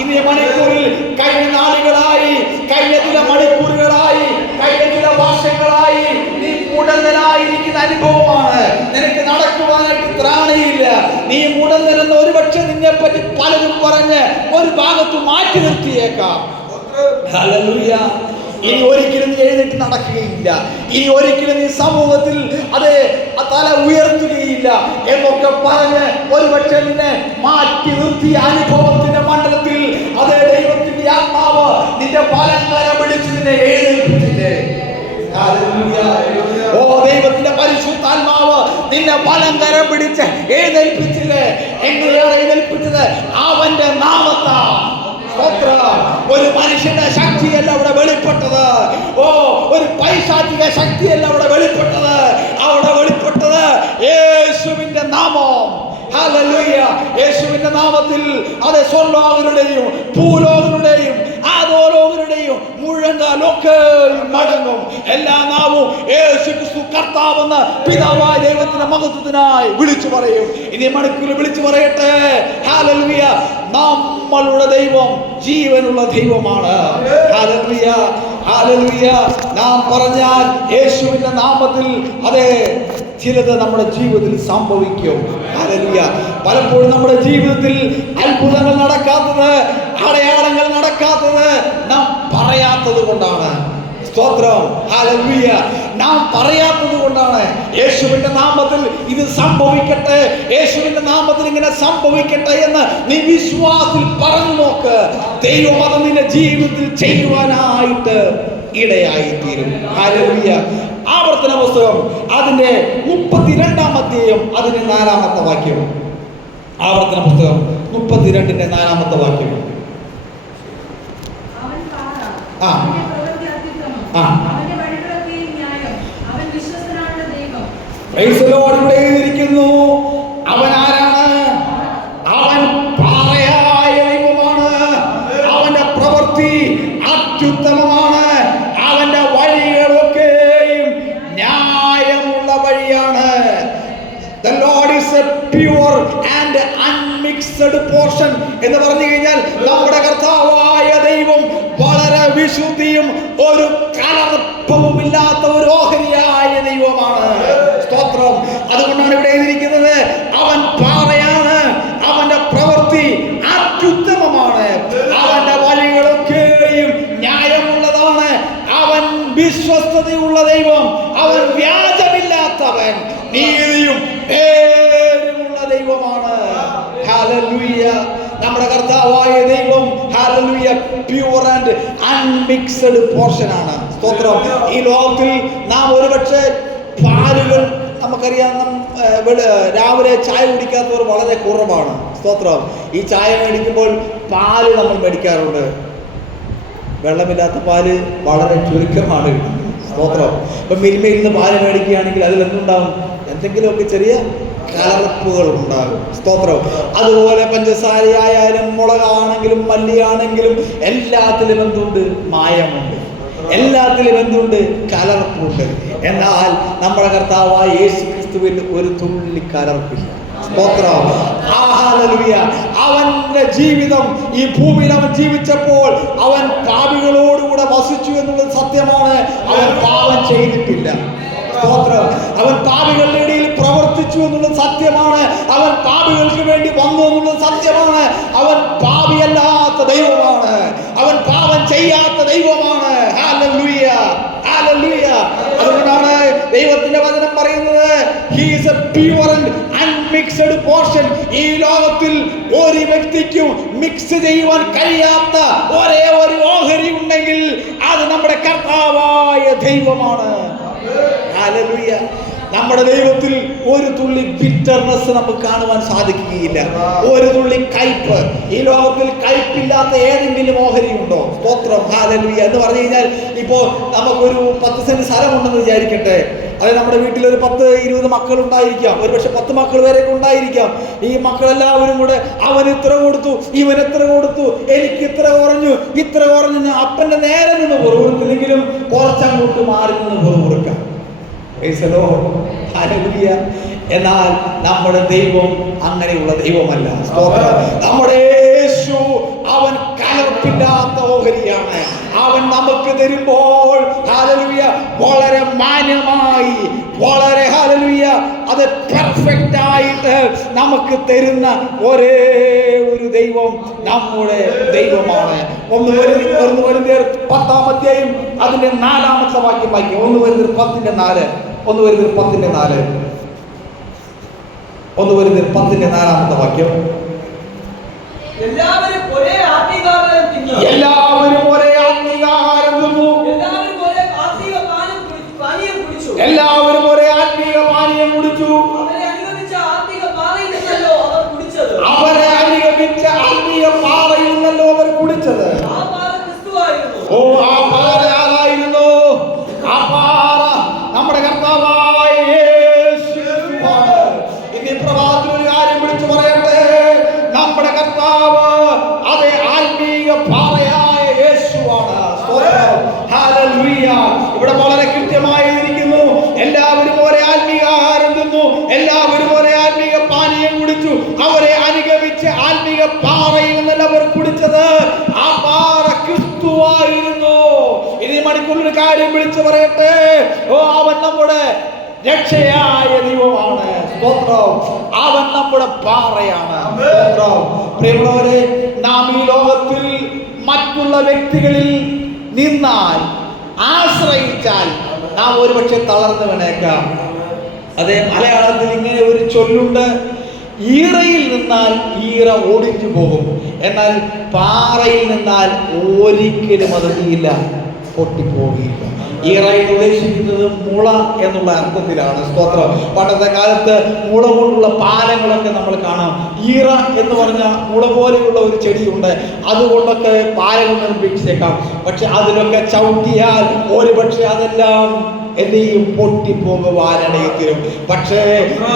ഇനി മണിക്കൂറിൽ കഴിഞ്ഞ നാളുകളായി, കഴിഞ്ഞ ചില മണിക്കൂറുകളായി, കഴിഞ്ഞ ചില വർഷങ്ങളായി നീ മുടന്തനായിരിക്കുന്ന അനുഭവമാണ്. നിനക്ക് നടക്കുവാനായിട്ട് ത്രാണിയില്ല. നീ മുടന്തനെന്ന് ഒരുപക്ഷെ നിന്നെ പറ്റി പലതും പറഞ്ഞ് ഒരു ഭാഗത്ത് മാറ്റി നിർത്തിയേക്കാം. ഹല്ലേലൂയ. ഇനി ഒരിക്കലും നീ എഴുന്നേറ്റ് നടക്കുകയില്ല. ഇനി ഒരിക്കലും നീ സമൂഹത്തിൽ തല ഉയർത്തുകയില്ല എന്നൊക്കെ പറഞ്ഞ് ഒരുപക്ഷെ നിന്നെ മാറ്റി നിർത്തിയ അനുഭവത്തിന്റെ മണ്ഡലത്തിൽ ദൈവത്തിന്റെ ആത്മാവ് നിന്റെ പലങ്കര പിടിച്ച് നിന്നെ എഴുന്നേൽപ്പിച്ചില്ലേ? ഓ, ദൈവത്തിന്റെ പരിശുദ്ധാത്മാവ് നിന്നെ പലങ്കരം പിടിച്ച് എഴുന്നേൽപ്പിച്ചില്ലേ? എങ്ങനെയാണ് എഴുന്നേൽപ്പിച്ചത്? അവന്റെ നാമത്താ. ഒരു മനുഷ്യന്റെ ശക്തിയല്ല അവിടെ വെളിപ്പെട്ടത്. ഓ, ഒരു പൈശാചിക ശക്തിയല്ല അവിടെ വെളിപ്പെട്ടത്. അവിടെ വെളിപ്പെട്ടത് യേശുവിന്റെ നാമം. ഹല്ലേലൂയ. യേശുവിന്റെ നാമത്തിൽ സ്വർലോകരുടെയും ഭൂലോകരുടെയും ആദോലോകരുടെയും മുഴങ്കാലൊക്കെ മടങ്ങും. എല്ലാ നാവും യേശു ക്രിസ്തു കർത്താവെന്ന് പിതാവായ ദൈവത്തിന്റെ മഹത്വത്തിനായി വിളിച്ചു പറയും. ഇനി മണിക്കൂർ വിളിച്ചു പറയട്ടെ, ഹല്ലേലൂയ, നമ്മളുടെ ദൈവം ജീവനുള്ള ദൈവമാണ്. Hallelujah, hallelujah. നാം പറഞ്ഞാൽ യേശുവിന്റെ നാമത്തിൽ ചിലത് നമ്മുടെ ജീവിതത്തിൽ സംഭവിക്കും. ഹല്ലേലൂയ. പലപ്പോഴും നമ്മുടെ ജീവിതത്തിൽ അത്ഭുതങ്ങൾ നടക്കാത്തത്, അടയാളങ്ങൾ നടക്കാത്തത് നാം പറയാത്തത് കൊണ്ടാണ്. സ്തോത്രം. ഹല്ലേലൂയ. നാം പറയാത്തത് കൊണ്ടാണ്. യേശുവിന്റെ നാമത്തിൽ ഇത് സംഭവിക്കട്ടെ, യേശുവിന്റെ നാമത്തിൽ ഇങ്ങനെ സംഭവിക്കട്ടെ എന്ന് നീ വിശ്വാസത്തിൽ പറഞ്ഞു നോക്ക്. ദൈവം അത് നിന്റെ ജീവിതത്തിൽ ചെയ്യുവാനായിട്ട് ഇടയായിത്തീരും. ഹല്ലേലൂയ. ആവർത്തന പുസ്തകം അതിന്റെ 32-ാം അധ്യായം അതിന്റെ 4-ാമത്തെ വാക്യം. ആവർത്തന പുസ്തകം 32-ന്റെ 4-ാമത്തെ വാക്യം. ഇരിക്കുന്നു. അവൻ ആരാണ്? അവൻ പാറയായ ദൈവമാണ്. അവന്റെ പ്രവൃത്തി അത്യുത്തമമാണ്. അവന്റെ വഴികളൊക്കെയും ന്യായമുള്ള വഴിയാണ്. The Lord is a pure and unmixed portion എന്ന് പറഞ്ഞു കഴിഞ്ഞാൽ നമ്മുടെ കർത്താവായ ദൈവം വളരെ വിശുദ്ധിയും ഒരു കലർപ്പവും ഇല്ലാത്ത ഒരു ഓഹരിയായ ദൈവമാണ്. സ്തോത്രം. ഹല്ലേലൂയ പ്യൂർ ആൻഡ് അൺമിക്സഡ് പോർഷൻ ആണ്. സ്തോത്രം. ഈ ലോകത്തിൽ നാം ഒരുപക്ഷെ പാലുകൾ നമുക്കറിയാം, രാവിലെ ചായ കുടിക്കാത്തവർ വളരെ കുറവാണ്. സ്തോത്രം. ഈ ചായ മേടിക്കുമ്പോൾ പാല് നമ്മൾ മേടിക്കാറുണ്ട്. വെള്ളമില്ലാത്ത പാല് വളരെ ചുരുക്കമാണ്. സ്തോത്രം. ഇപ്പം മിൽമയിൽ നിന്ന് പാല് മേടിക്കുകയാണെങ്കിൽ അതിൽ എന്തുണ്ടാകും? എന്തെങ്കിലുമൊക്കെ ചെറിയ കലർപ്പുകൾ ഉണ്ടാകും. സ്തോത്രം. അതുപോലെ പഞ്ചസാരയായാലും മുളകാണെങ്കിലും മല്ലിയാണെങ്കിലും എല്ലാത്തിലും എന്തുണ്ട്? മായമുണ്ട്. എല്ലാത്തിലും എന്തുണ്ട്? കലർപ്പുണ്ട്. എന്നാൽ നമ്മുടെ കർത്താവായ യേശു ക്രിസ്തുവിൽ ഒരു തുള്ളി കലർപ്പില്ല. സ്തോത്രം. ഹല്ലേലൂയ. അവന്റെ ജീവിതം ഈ ഭൂമിയിൽ അവൻ ജീവിച്ചപ്പോൾ അവൻ പാപികളോടുകൂടെ വസിച്ചു എന്നുള്ളത് സത്യമാണ്. അവൻ പാപം ചെയ്തിട്ടില്ല. സ്തോത്രം. അവൻ പാപികളുടെ ഇടയിൽ പ്രവർത്തിച്ചു എന്നുള്ളത് സത്യമാണ്. അവൻ പാപികൾക്ക് വേണ്ടി വന്നു എന്നുള്ളത് സത്യമാണ്. അവൻ പാപിയല്ലാത്ത ദൈവമാണ്. അവൻ പാപം ചെയ്യാത്ത ദൈവമാണ്. Hallelujah, hallelujah. അതുകൊണ്ടാണ് ദൈവത്തിന്റെ വചനം പറയുന്നത്, he is a pure and unmixed portion. ഈ ലോകത്തിൽ ഒരു വ്യക്തിക്കും മിക്സ് ചെയ്യുവാൻ കഴിയാത്ത ഒരേ ഒരു ഓഹരി ഉണ്ടെങ്കിൽ അത് നമ്മുടെ കർത്താവായ ദൈവമാണ്. ഹല്ലേലൂയ. നമ്മുടെ ദൈവത്തിൽ ഒരു തുള്ളി ബിറ്റർനെസ് നമുക്ക് കാണുവാൻ സാധിക്കുകയില്ല. ഒരു തുള്ളി കയ്പ്. ഈ ലോകത്തിൽ കയ്പില്ലാത്ത ഏതെങ്കിലും ഓഹരി ഉണ്ടോ? സ്തോത്രം. ഹല്ലേലൂയ. എന്ന് പറഞ്ഞു കഴിഞ്ഞാൽ, ഇപ്പോൾ നമുക്കൊരു 10 സെന്റ് സ്ഥലമുണ്ടെന്ന് വിചാരിക്കട്ടെ. അത് നമ്മുടെ വീട്ടിലൊരു 10-20 മക്കൾ ഉണ്ടായിരിക്കാം. ഒരു പക്ഷെ 10 മക്കൾ വരെ ഉണ്ടായിരിക്കാം. ഈ മക്കളെല്ലാവരും കൂടെ അവൻ ഇത്ര കൊടുത്തു, ഇവൻ എത്ര കൊടുത്തു, എനിക്ക് ഇത്ര കുറഞ്ഞു, ഇത്ര കുറഞ്ഞു. അപ്പന്റെ നേരെ നിന്ന് പുറകുറുത്തില്ലെങ്കിലും കുറച്ചങ്ങോട്ട് മാറി നിന്ന് പുറകുറുക്കാം. എന്നാൽ നമ്മുടെ ദൈവം അങ്ങനെയുള്ള ദൈവമല്ല. സ്തോത്രം. നമ്മുടെ യേശു അവൻ കലർപ്പില്ലാത്ത ഓഹരിയാണ്. അവൻ നമുക്ക് തരുമ്പോൾ ഹല്ലേലൂയ വളരെ മാന്യമായി, വളരെ ഹല്ലേലൂയ അത് പെർഫെക്റ്റ് ആയിട്ട് നമുക്ക് തരുന്ന ഒരേ ഒരു ദൈവം നമ്മുടെ ദൈവമാണ്. 1 കൊരിന്ത്യർ 10-ാം അധ്യായം അതിന്റെ 4-ാമത്തെ വാക്യം വായിക്കും. 1 കൊരിന്ത്യർ 10:4. 1 കൊരിന്ത്യർ 10:4. 1 കൊരിന്ത്യർ 10:4 വാക്യം. എല്ലാവരും ഒരേ ആത്മീകാഹാരം തിന്നു. എല്ലാവരും ഒരേ ആത്മീകാഹാരം തിന്നു. എല്ലാവരും ഒരേ ആത്മീക പാനീയം കുടിച്ചു. എല്ലാവരും ഒരേ ആത്മീക പാനീയം കുടിച്ചു. അവരെ അനുഗമിച്ച ആത്മീക പാറയിൽ നിന്നല്ലോ അവർ കുടിച്ചത്. അവരെ അനുഗമിച്ച ആത്മീക പാറയിൽ നിന്നല്ലോ അവർ കുടിച്ചത്. ആ പാറ ക്രിസ്തുവായിരുന്നു. ഓ, ആ പാറ ആരായിരുന്നു? ആ പാറ നമ്മുടെ കർത്താവായ യേശു ക്രിസ്തുവാണ്. ഇന്ന് ഈ പ്രഭാതത്തിൽ ഒരു കാര്യം വിളിച്ചു പറയട്ടെ. നമ്മുടെ കർത്താവ് അതേ ആത്മീയ പാറയായ യേശുവാണ്. സ്തോത്രം. ഹല്ലേലൂയ. ഇവിടെ വളരെ കൃത്യമായി ഇരിക്കുന്നു. എല്ലാവരും ഒരേ ആത്മീക ആഹാരം തിന്നു. എല്ലാവരും ഒരേ ആത്മീക പാനീയം കുടിച്ചു. അവരെ അനുഗമിച്ച ആത്മീക പാറയിൽ നിന്നല്ല അവർ കുടിച്ചത്. ആ പാറ ക്രിസ്തുവായിരുന്നു. ഇനി മണിക്കൂറിൽ കാര്യം വിളിച്ചു പറയട്ടെ. ഓ, അവൻ നമ്മുടെ രക്ഷയായ ദൈവമാണ്. സ്തോത്രം. അവൻ നമ്മുടെ പാറയാണ്. സ്തോത്രം. പ്രിയമുള്ളവരെ, നാം ഈ ലോകത്തിൽ മറ്റുള്ള വ്യക്തികളിൽ നിന്നാൽ, ആശ്രയിച്ചാൽ നാം ഒരുപക്ഷെ തളർന്നു വീണേക്കാം. അതേ മലയാളത്തിൽ ഇങ്ങനെ ഒരു ചൊല്ലുണ്ട്, ഈറയിൽ നിന്നാൽ ഈറ ഓടിച്ചു പോകും, എന്നാൽ പാറയിൽ നിന്നാൽ ഒരിക്കലും അത് തീയില്ല, പൊട്ടിപ്പോവുകയില്ല. ഈറ എന്ന് ഉദ്ദേശിക്കുന്നത് മുള എന്നുള്ള അർത്ഥത്തിലാണ്. സ്തോത്രം. പണ്ടത്തെ കാലത്ത് മുള കൊണ്ടുള്ള പാലങ്ങളൊക്കെ നമ്മൾ കാണാം. ഈറ എന്ന് പറഞ്ഞ മുള പോലെയുള്ള ഒരു ചെടിയുണ്ട്, അതുകൊണ്ടൊക്കെ പാലങ്ങൾ നിർമ്മിച്ചേക്കാം. പക്ഷെ അതിലൊക്കെ ചവിട്ടിയാൽ ഒരുപക്ഷെ അതെല്ലാം എന്തെയും പൊട്ടിപ്പോകുവാനിടയും. പക്ഷേ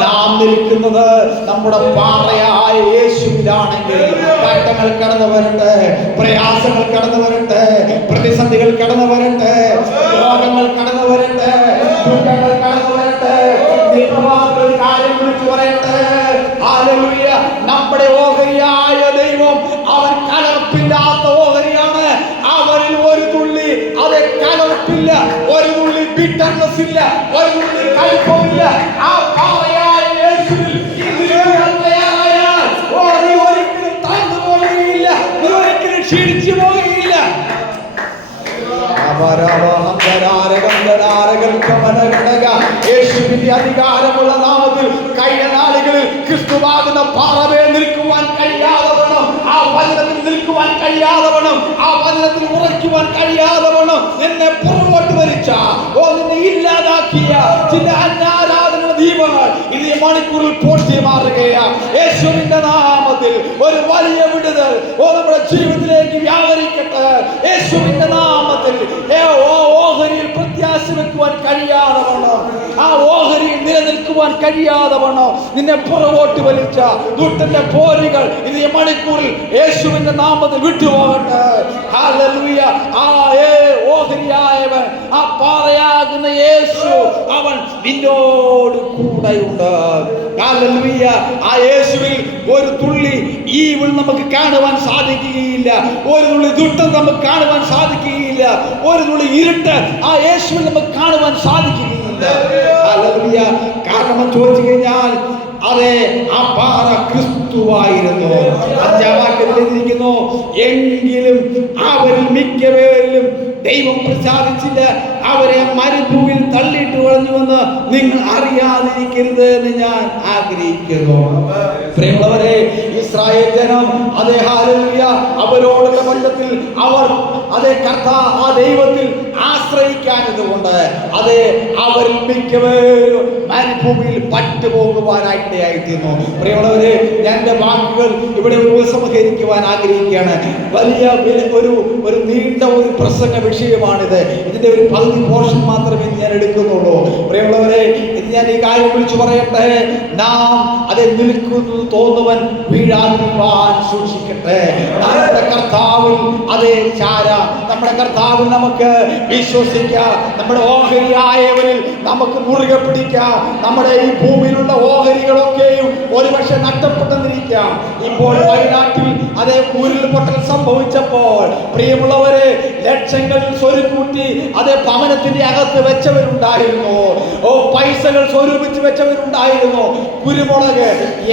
നാം നിൽക്കുന്നത് നമ്മുടെ പാറയായ യേശുവിലാണെങ്കിൽ കഷ്ടങ്ങൾ കടന്നു വരട്ടെ, പ്രയാസങ്ങൾ കടന്നു വരട്ടെ, പ്രതിസന്ധികൾ കടന്നു വരട്ടെ, രോഗങ്ങൾ കടന്നു വരട്ടെ, ദുഃഖങ്ങൾ കടന്നു വരട്ടെ, ഒരു കാര്യം വിളിച്ചു പറയട്ടെ. ഹല്ലേലൂയ. നമ്മുടെ ഓഹരിയായ ദൈവം അവൻ കലർപ്പില്ലാത്ത ഓഹരിയാണ്. അവനിൽ ഒരു തുള്ളി അത് കലർപ്പില്ല, ഒരു തുള്ളി ബിറ്റർനെസ് ഇല്ല, ഒരു തുള്ളി കയ്പുമില്ല. ആ പാറയായ യേശുവിൽ തയ്യാറായാൽ നീ ഒരിക്കലും തളർന്നു പോകുകയില്ല, നീ ഒരിക്കലും ക്ഷീണിച്ചു പോകുകയില്ല. യേശുവിന്റെ അധികാരമുള്ള നാമത്തിൽ കഴിഞ്ഞ നാളുകളിൽ ക്രിസ്തുവാകുന്ന പാറമേൽ നിൽക്കുവാൻ കഴിയാതെ ആ വചനത്തിൽ നിൽക്കുവാൻ കഴിയാതെ വണ്ണം, ആ വചനത്തിൽ ഉറയ്ക്കുവാൻ കഴിയാതെ വണ്ണം നിന്നെ പുറകോട്ട് വലിച്ച, നിന്നെ ഇല്ലാതാക്കിയ ചില അനാരാധന ദീപങ്ങൾ ഇത് ഈ മണിക്കൂറിൽ പൊട്ടി മാറുകയാ. യേശുവിന്റെ നാമത്തിൽ ഒരു വലിയ വിടുതൽ നമ്മുടെ ജീവിതത്തിലേക്ക് വ്യാപരിക്കട്ടെ. യേശുവിന്റെ നാമത്തിൽ ഓഹരിയിൽ പ്രത്യാശ വെക്കുവാൻ കഴിയാതെ വണ്ണം, ആ ഓഹരിയിൽ നിലനിൽക്കുവാൻ കഴിയാതെ വണ്ണം നിന്നെ പുറകോട്ട് വലിച്ച ദുഷ്ടന്റെ പോരുകൾ ഇത് ഈ മണിക്കൂറിൽ യേശുവിന്റെ നാമത്തിൽ വിട്ടുപോകട്ടെ. ഹല്ലേലൂയ. ആ ഓഹരിയായവൻ, ആ പാറയാകുന്ന യേശു, അവൻ നിന്നോട് കൂടെയുണ്ട്. ഹല്ലേലൂയ. ആ യേശുവിൽ ഒരു തുള്ളി ഈവിൾ നമുക്ക് കാണുവാൻ സാധിക്കുകയില്ല, ഒരു തുള്ളി ദുഷ്ടം നമുക്ക് കാണുവാൻ സാധിക്കുകയില്ല, ഒരു തുള്ളി ഇരുട്ട് ആ യേശുവിൽ നമുക്ക് കാണുവാൻ സാധിക്കുകയില്ല. ഹല്ലേലൂയ. കാരണം ചോദിച്ചു കഴിഞ്ഞാൽ അതെ, ആ പാറ ക്രിസ്തുവായിരുന്നു. 5-ാം വാക്യത്തിൽ എഴുതിയിരിക്കുന്നു, എങ്കിലും അവരിൽ മിക്കവരിലും ദൈവം പ്രസാദിച്ചില്ല, അവരെ മരുഭൂമിയിൽ തള്ളിയിട്ട് കളഞ്ഞുവെന്ന് നിങ്ങൾ അറിയാതിരിക്കരുത് എന്ന് ഞാൻ ആഗ്രഹിക്കുന്നു. പ്രിയമുള്ളവരെ, ഇസ്രായേൽ ജനം അതേ ഹല്ലേലൂയ അവരോടുള്ള ബന്ധത്തിൽ അവർ അതേ ആ ദൈവത്തിൽ ആശ്രയിക്കാഞ്ഞതുകൊണ്ട് അതേ അവരിൽ മിക്കവരും മരുഭൂമിയിൽ പറ്റുപോകുവാനായിട്ടിടയായിത്തീർന്നു. പ്രിയമുള്ളവരെ, ഞാൻ എൻ്റെ വാക്കുകൾ ഇവിടെ ഉപസംഹരിക്കുവാൻ ആഗ്രഹിക്കുകയാണ്. വലിയ ഒരു നീണ്ട ഒരു പ്രസംഗ വിഷയമാണിത്. ഇതിന്റെ ഒരു പകുതി പോർഷൻ മാത്രമേ ഞാൻ എടുക്കുന്നുള്ളൂ. പ്രിയമുള്ളവരെ, ഇത് ഞാൻ ഈ കാര്യം വിളിച്ചു പറയട്ടെ. നാം അത് നിൽക്കുന്നു തോന്നുവൻ വീഴാതിരിക്കാൻ സൂക്ഷിക്കട്ടെ. നമ്മുടെ കർത്താവിൽ അതേ ചാര, നമ്മുടെ കർത്താവിൽ നമുക്ക് വിശ്വസിക്കാം. നമ്മുടെ ഓഹരിയായവരിൽ നമുക്ക് മുറുകെ പിടിക്കാം. നമ്മുടെ ഈ ഭൂമിയിലുള്ള ഓഹരികളൊക്കെയും ഒരുപക്ഷെ നഷ്ടപ്പെട്ടെന്നിരിക്കാം. ഇപ്പോൾ വയനാട്ടിൽ അതേ ഉരുൾപൊട്ടൽ സംഭവിച്ചപ്പോൾ പ്രിയമുള്ളവരെ, ലക്ഷങ്ങൾ സ്വരുക്കൂട്ടി അതേ ഭവനത്തിന്റെ അകത്ത് വെച്ചവരുണ്ടായിരുന്നു, പൈസകൾ സ്വരൂപിച്ച് വെച്ചവരുണ്ടായിരുന്നു. കുരുമുളക്,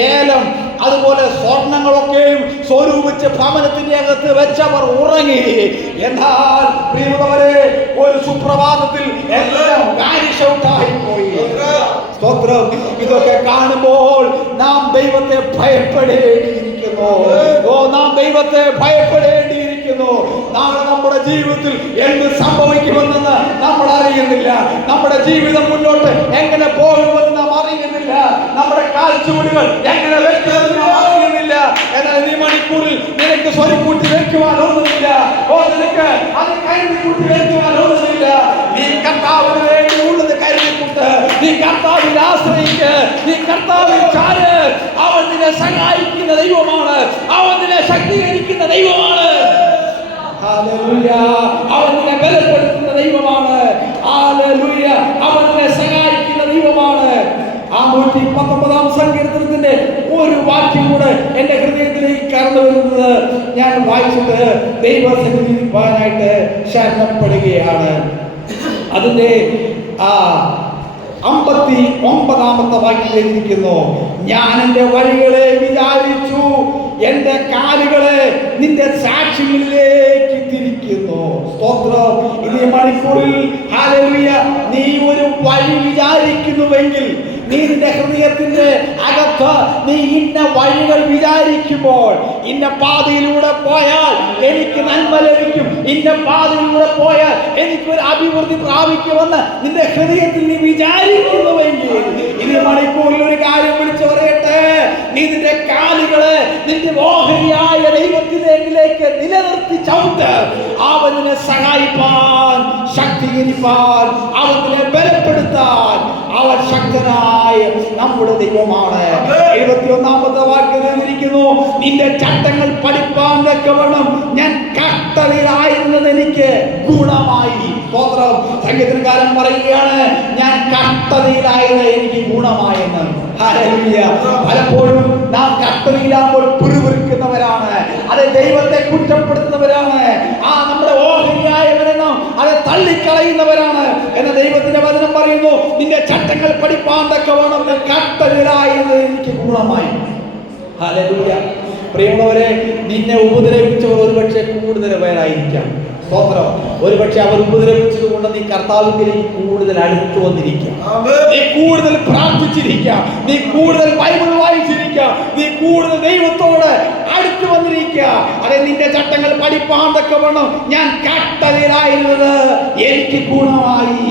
ഏലം, അതുപോലെ സ്വർണങ്ങളൊക്കെയും സ്വരൂപിച്ച് ഭവനത്തിന്റെ അകത്ത് വെച്ചവർ ഉറങ്ങി. എന്നാൽ പ്രിയമുള്ളവരെ, ഒരു സുപ്രഭാതത്തിൽ എല്ലാം വാനിഷ് ഔട്ട് ആയിപ്പോയി. സ്തോത്രം. ഇതൊക്കെ കാണുമ്പോൾ നാം ദൈവത്തെ ഭയപ്പെടേണ്ടിയിരിക്കുന്നു. നാം ദൈവത്തെ ഭയപ്പെടേണ്ടിയിരിക്കുന്നു. നാളെ നമ്മുടെ ജീവിതത്തിൽ എന്ത് സംഭവിക്കുമെന്ന് നമ്മൾ അറിയുന്നില്ല. നമ്മുടെ ജീവിതം മുന്നോട്ട് എങ്ങനെ പോകുമെന്ന് നാം അറിയുന്നില്ല. നമ്മുടെ കാൽച്ചുവടുകൾ എങ്ങനെ വെക്കുമെന്ന് നാം അറിയുന്നില്ല. എന്നാൽ ഈ മണിക്കൂറിൽ നിനക്ക് സ്വരുക്കൂട്ടി വെക്കുവാൻ ഒന്നുമില്ല. നിനക്ക് അത് കരുതി കൂട്ടി വെക്കുവാൻ ഒന്നുമില്ല. നീ കർത്താവിന് വേണ്ടി ഉള്ളത് കരുതിക്കൂട്ട്. നീ കർത്താവിൽ ആശ്രയിക്ക്. നീ കർത്താവിൽ ചാര്. അവൻ നിന്നെ സഹായിക്കുന്ന ദൈവമാണ്. അവൻ നിന്നെ ശക്തീകരിക്കുന്ന ദൈവമാണ്. ഹല്ലേലൂയ. അവൻ നിന്നെ ബലപ്പെടുത്തുന്ന ദൈവമാണ്. ഹല്ലേലൂയ. അവൻ നിന്നെ സഹായിക്കുന്ന ദൈവമാണ്. ആ 119-ാം സങ്കീർത്തനത്തിന്റെ ഒരു വാക്യം കൂടെ എന്റെ ഹൃദയത്തിലേക്ക് കടന്നു വരുന്നത് ഞാൻ വായിച്ചിട്ട് ദൈവസന്നിധിയിലായിട്ട് ശരണപ്പെടുകയാണ്. അതിന്റെ 59-ാമത്തെ വാക്യം എഴുതിയിരിക്കുന്നു, ഞാൻ എൻ്റെ വഴികളെ വിചാരിച്ചു, എൻ്റെ കാലുകളെ നിന്റെ സാക്ഷ്യങ്ങളിലേക്ക് തിരിക്കുന്നു. സ്തോത്രം. ഈ മണിക്കൂറിൽ ഹല്ലേലൂയ, നീ ഒരു വഴി വിചാരിക്കുന്നുവെങ്കിൽ, നീ നിന്റെ ഹൃദയത്തിന്റെ അകത്ത് നീ ഇന്ന വഴികൾ വിചാരിക്കുമ്പോൾ, ഇന്ന പാതയിലൂടെ പോയാൽ എനിക്ക് നന്മ ലഭിക്കും, ഇന്ന പാതയിലൂടെ പോയാൽ എനിക്കൊരു അഭിവൃദ്ധി പ്രാപിക്കുമെന്ന് നിന്റെ ഹൃദയത്തിൽ നീ വിചാരിക്കുന്നുവെങ്കിൽ, ഇനി മണിക്കൂറിൽ ഒരു കാര്യം വിളിച്ചു പറയട്ടെ, നീ നിന്റെ കാലുകളെ നിന്റെ ഓഹരിയായ ദൈവത്തിലേക്ക് നിലനിർത്തി ചവിട്ട്. അവനെ സഹായിപ്പാൻ, ശക്തീകരിപ്പാൻ, അവനെ ബലപ്പെടുത്താൻ അവൻ ശക്തനായ നമ്മുടെ ദൈവമാണ്. 71-ാമത്തെ വാക്യം ഇരിക്കുന്നു, നിന്റെ ചട്ടങ്ങൾ പഠിപ്പാൻ തക്കവണ്ണം ഞാൻ കഷ്ടതയിലായിരുന്നത് എനിക്ക് ഗുണമായി. സ്തോത്രം. സംഗീതകാരൻ പറയുകയാണ്, ഞാൻ കഷ്ടതയിലായത് എനിക്ക് ഗുണമായെന്ന്. ഹല്ലേലൂയ. പലപ്പോഴും നാം കഷ്ടതയിലാകുമ്പോൾ പിറുപിറുക്കുന്നവരാണ്, അത് ദൈവത്തെ കുറ്റപ്പെടുത്തുന്നവരാണ്, നമ്മുടെ ഓഹരിയായവരെ നാം അത് തള്ളിക്കളയുന്നവരാണ്. എന്ന ദൈവത്തിന്റെ വചനം പറയുന്നു, നിന്റെ ചട്ടങ്ങൾ പഠിപ്പാൻ തക്കവണ്ണം കഷ്ടതയിലായത് എനിക്ക് ഗുണമായി. ഹല്ലേലൂയ. പ്രിയമുള്ളവരെ, നിന്നെ ഉപദ്രവിച്ചവർ ഒരുപക്ഷെ കൂടുതൽ പേരായിരിക്കാം. സ്തോത്രം. ഒരുപക്ഷെ അവർ ഉപദ്രവിച്ചത് കൊണ്ട് നീ കർത്താവിലേക്ക് കൂടുതൽ അടുത്തു വന്നിരിക്കാം, നീ കൂടുതൽ പ്രാർത്ഥിച്ചിരിക്കാം, നീ കൂടുതൽ ബൈബിൾ വായിച്ചിരിക്കാം, നീ കൂടുതൽ ദൈവത്തോട് അടുത്തു വന്നിരിക്കാം. ഓർത്തിരിക്കുക. അതെ, നിന്റെ ചട്ടങ്ങൾ പഠിപ്പാൻ തക്കവണ്ണം ഞാൻ കട്ടതിലായിരുന്നത് എനിക്ക് ഗുണമായി.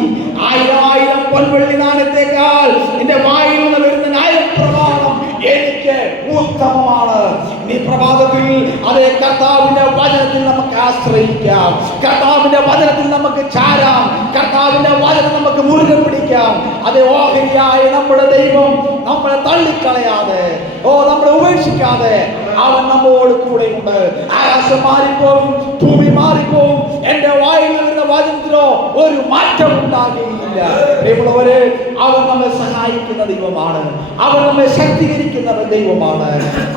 1000 പൊൻവെള്ളി നാണയത്തേക്കാൾ നിന്റെ വായിൽ നിന്ന് വരുന്ന ന്യായപ്രമാണം എനിക്ക് ഉത്തമമാണ്. ഈ പ്രഭാതത്തിൽ അതേ കർത്താവിന്റെ വചനത്തിൽ നമുക്ക് ആശ്രയിക്കാം, കർത്താവിന്റെ വചനത്തിൽ നമുക്ക് ചാരാം, കർത്താവിന്റെ വചനം നമുക്ക് മുറുകെ പിടിക്കാം. അതേ, ഓഹരിയായ നമ്മുടെ ദൈവം നമ്മളെ തള്ളിക്കളയാതെ, നമ്മളെ ഉപേക്ഷിക്കാതെ അവൻ നമ്മോട് കൂടെയുണ്ട്. ആകാശം മാറിപ്പോകും, ഭൂമി മാറിപ്പോകും, എന്റെ വായിൽ വരുന്ന വചനത്തിലോ ഒരു മാറ്റം ഉണ്ടാകുകയില്ല. പ്രിയമുള്ളവരെ, അവൻ നമ്മെ സഹായിക്കുന്ന ദൈവമാണ്, അവൻ നമ്മെ ശക്തീകരിക്കുന്ന ദൈവമാണ്.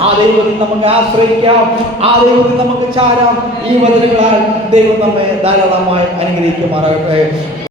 ആ ദൈവത്തിൽ നമുക്ക് ആശ്രയിക്കാം, ആ ദൈവത്തിൽ നമുക്ക് ചാരാം. ഈ വചനങ്ങളാൽ ദൈവം നമ്മെ ധാരാളമായി അനുഗ്രഹിക്കുമാറാകട്ടെ.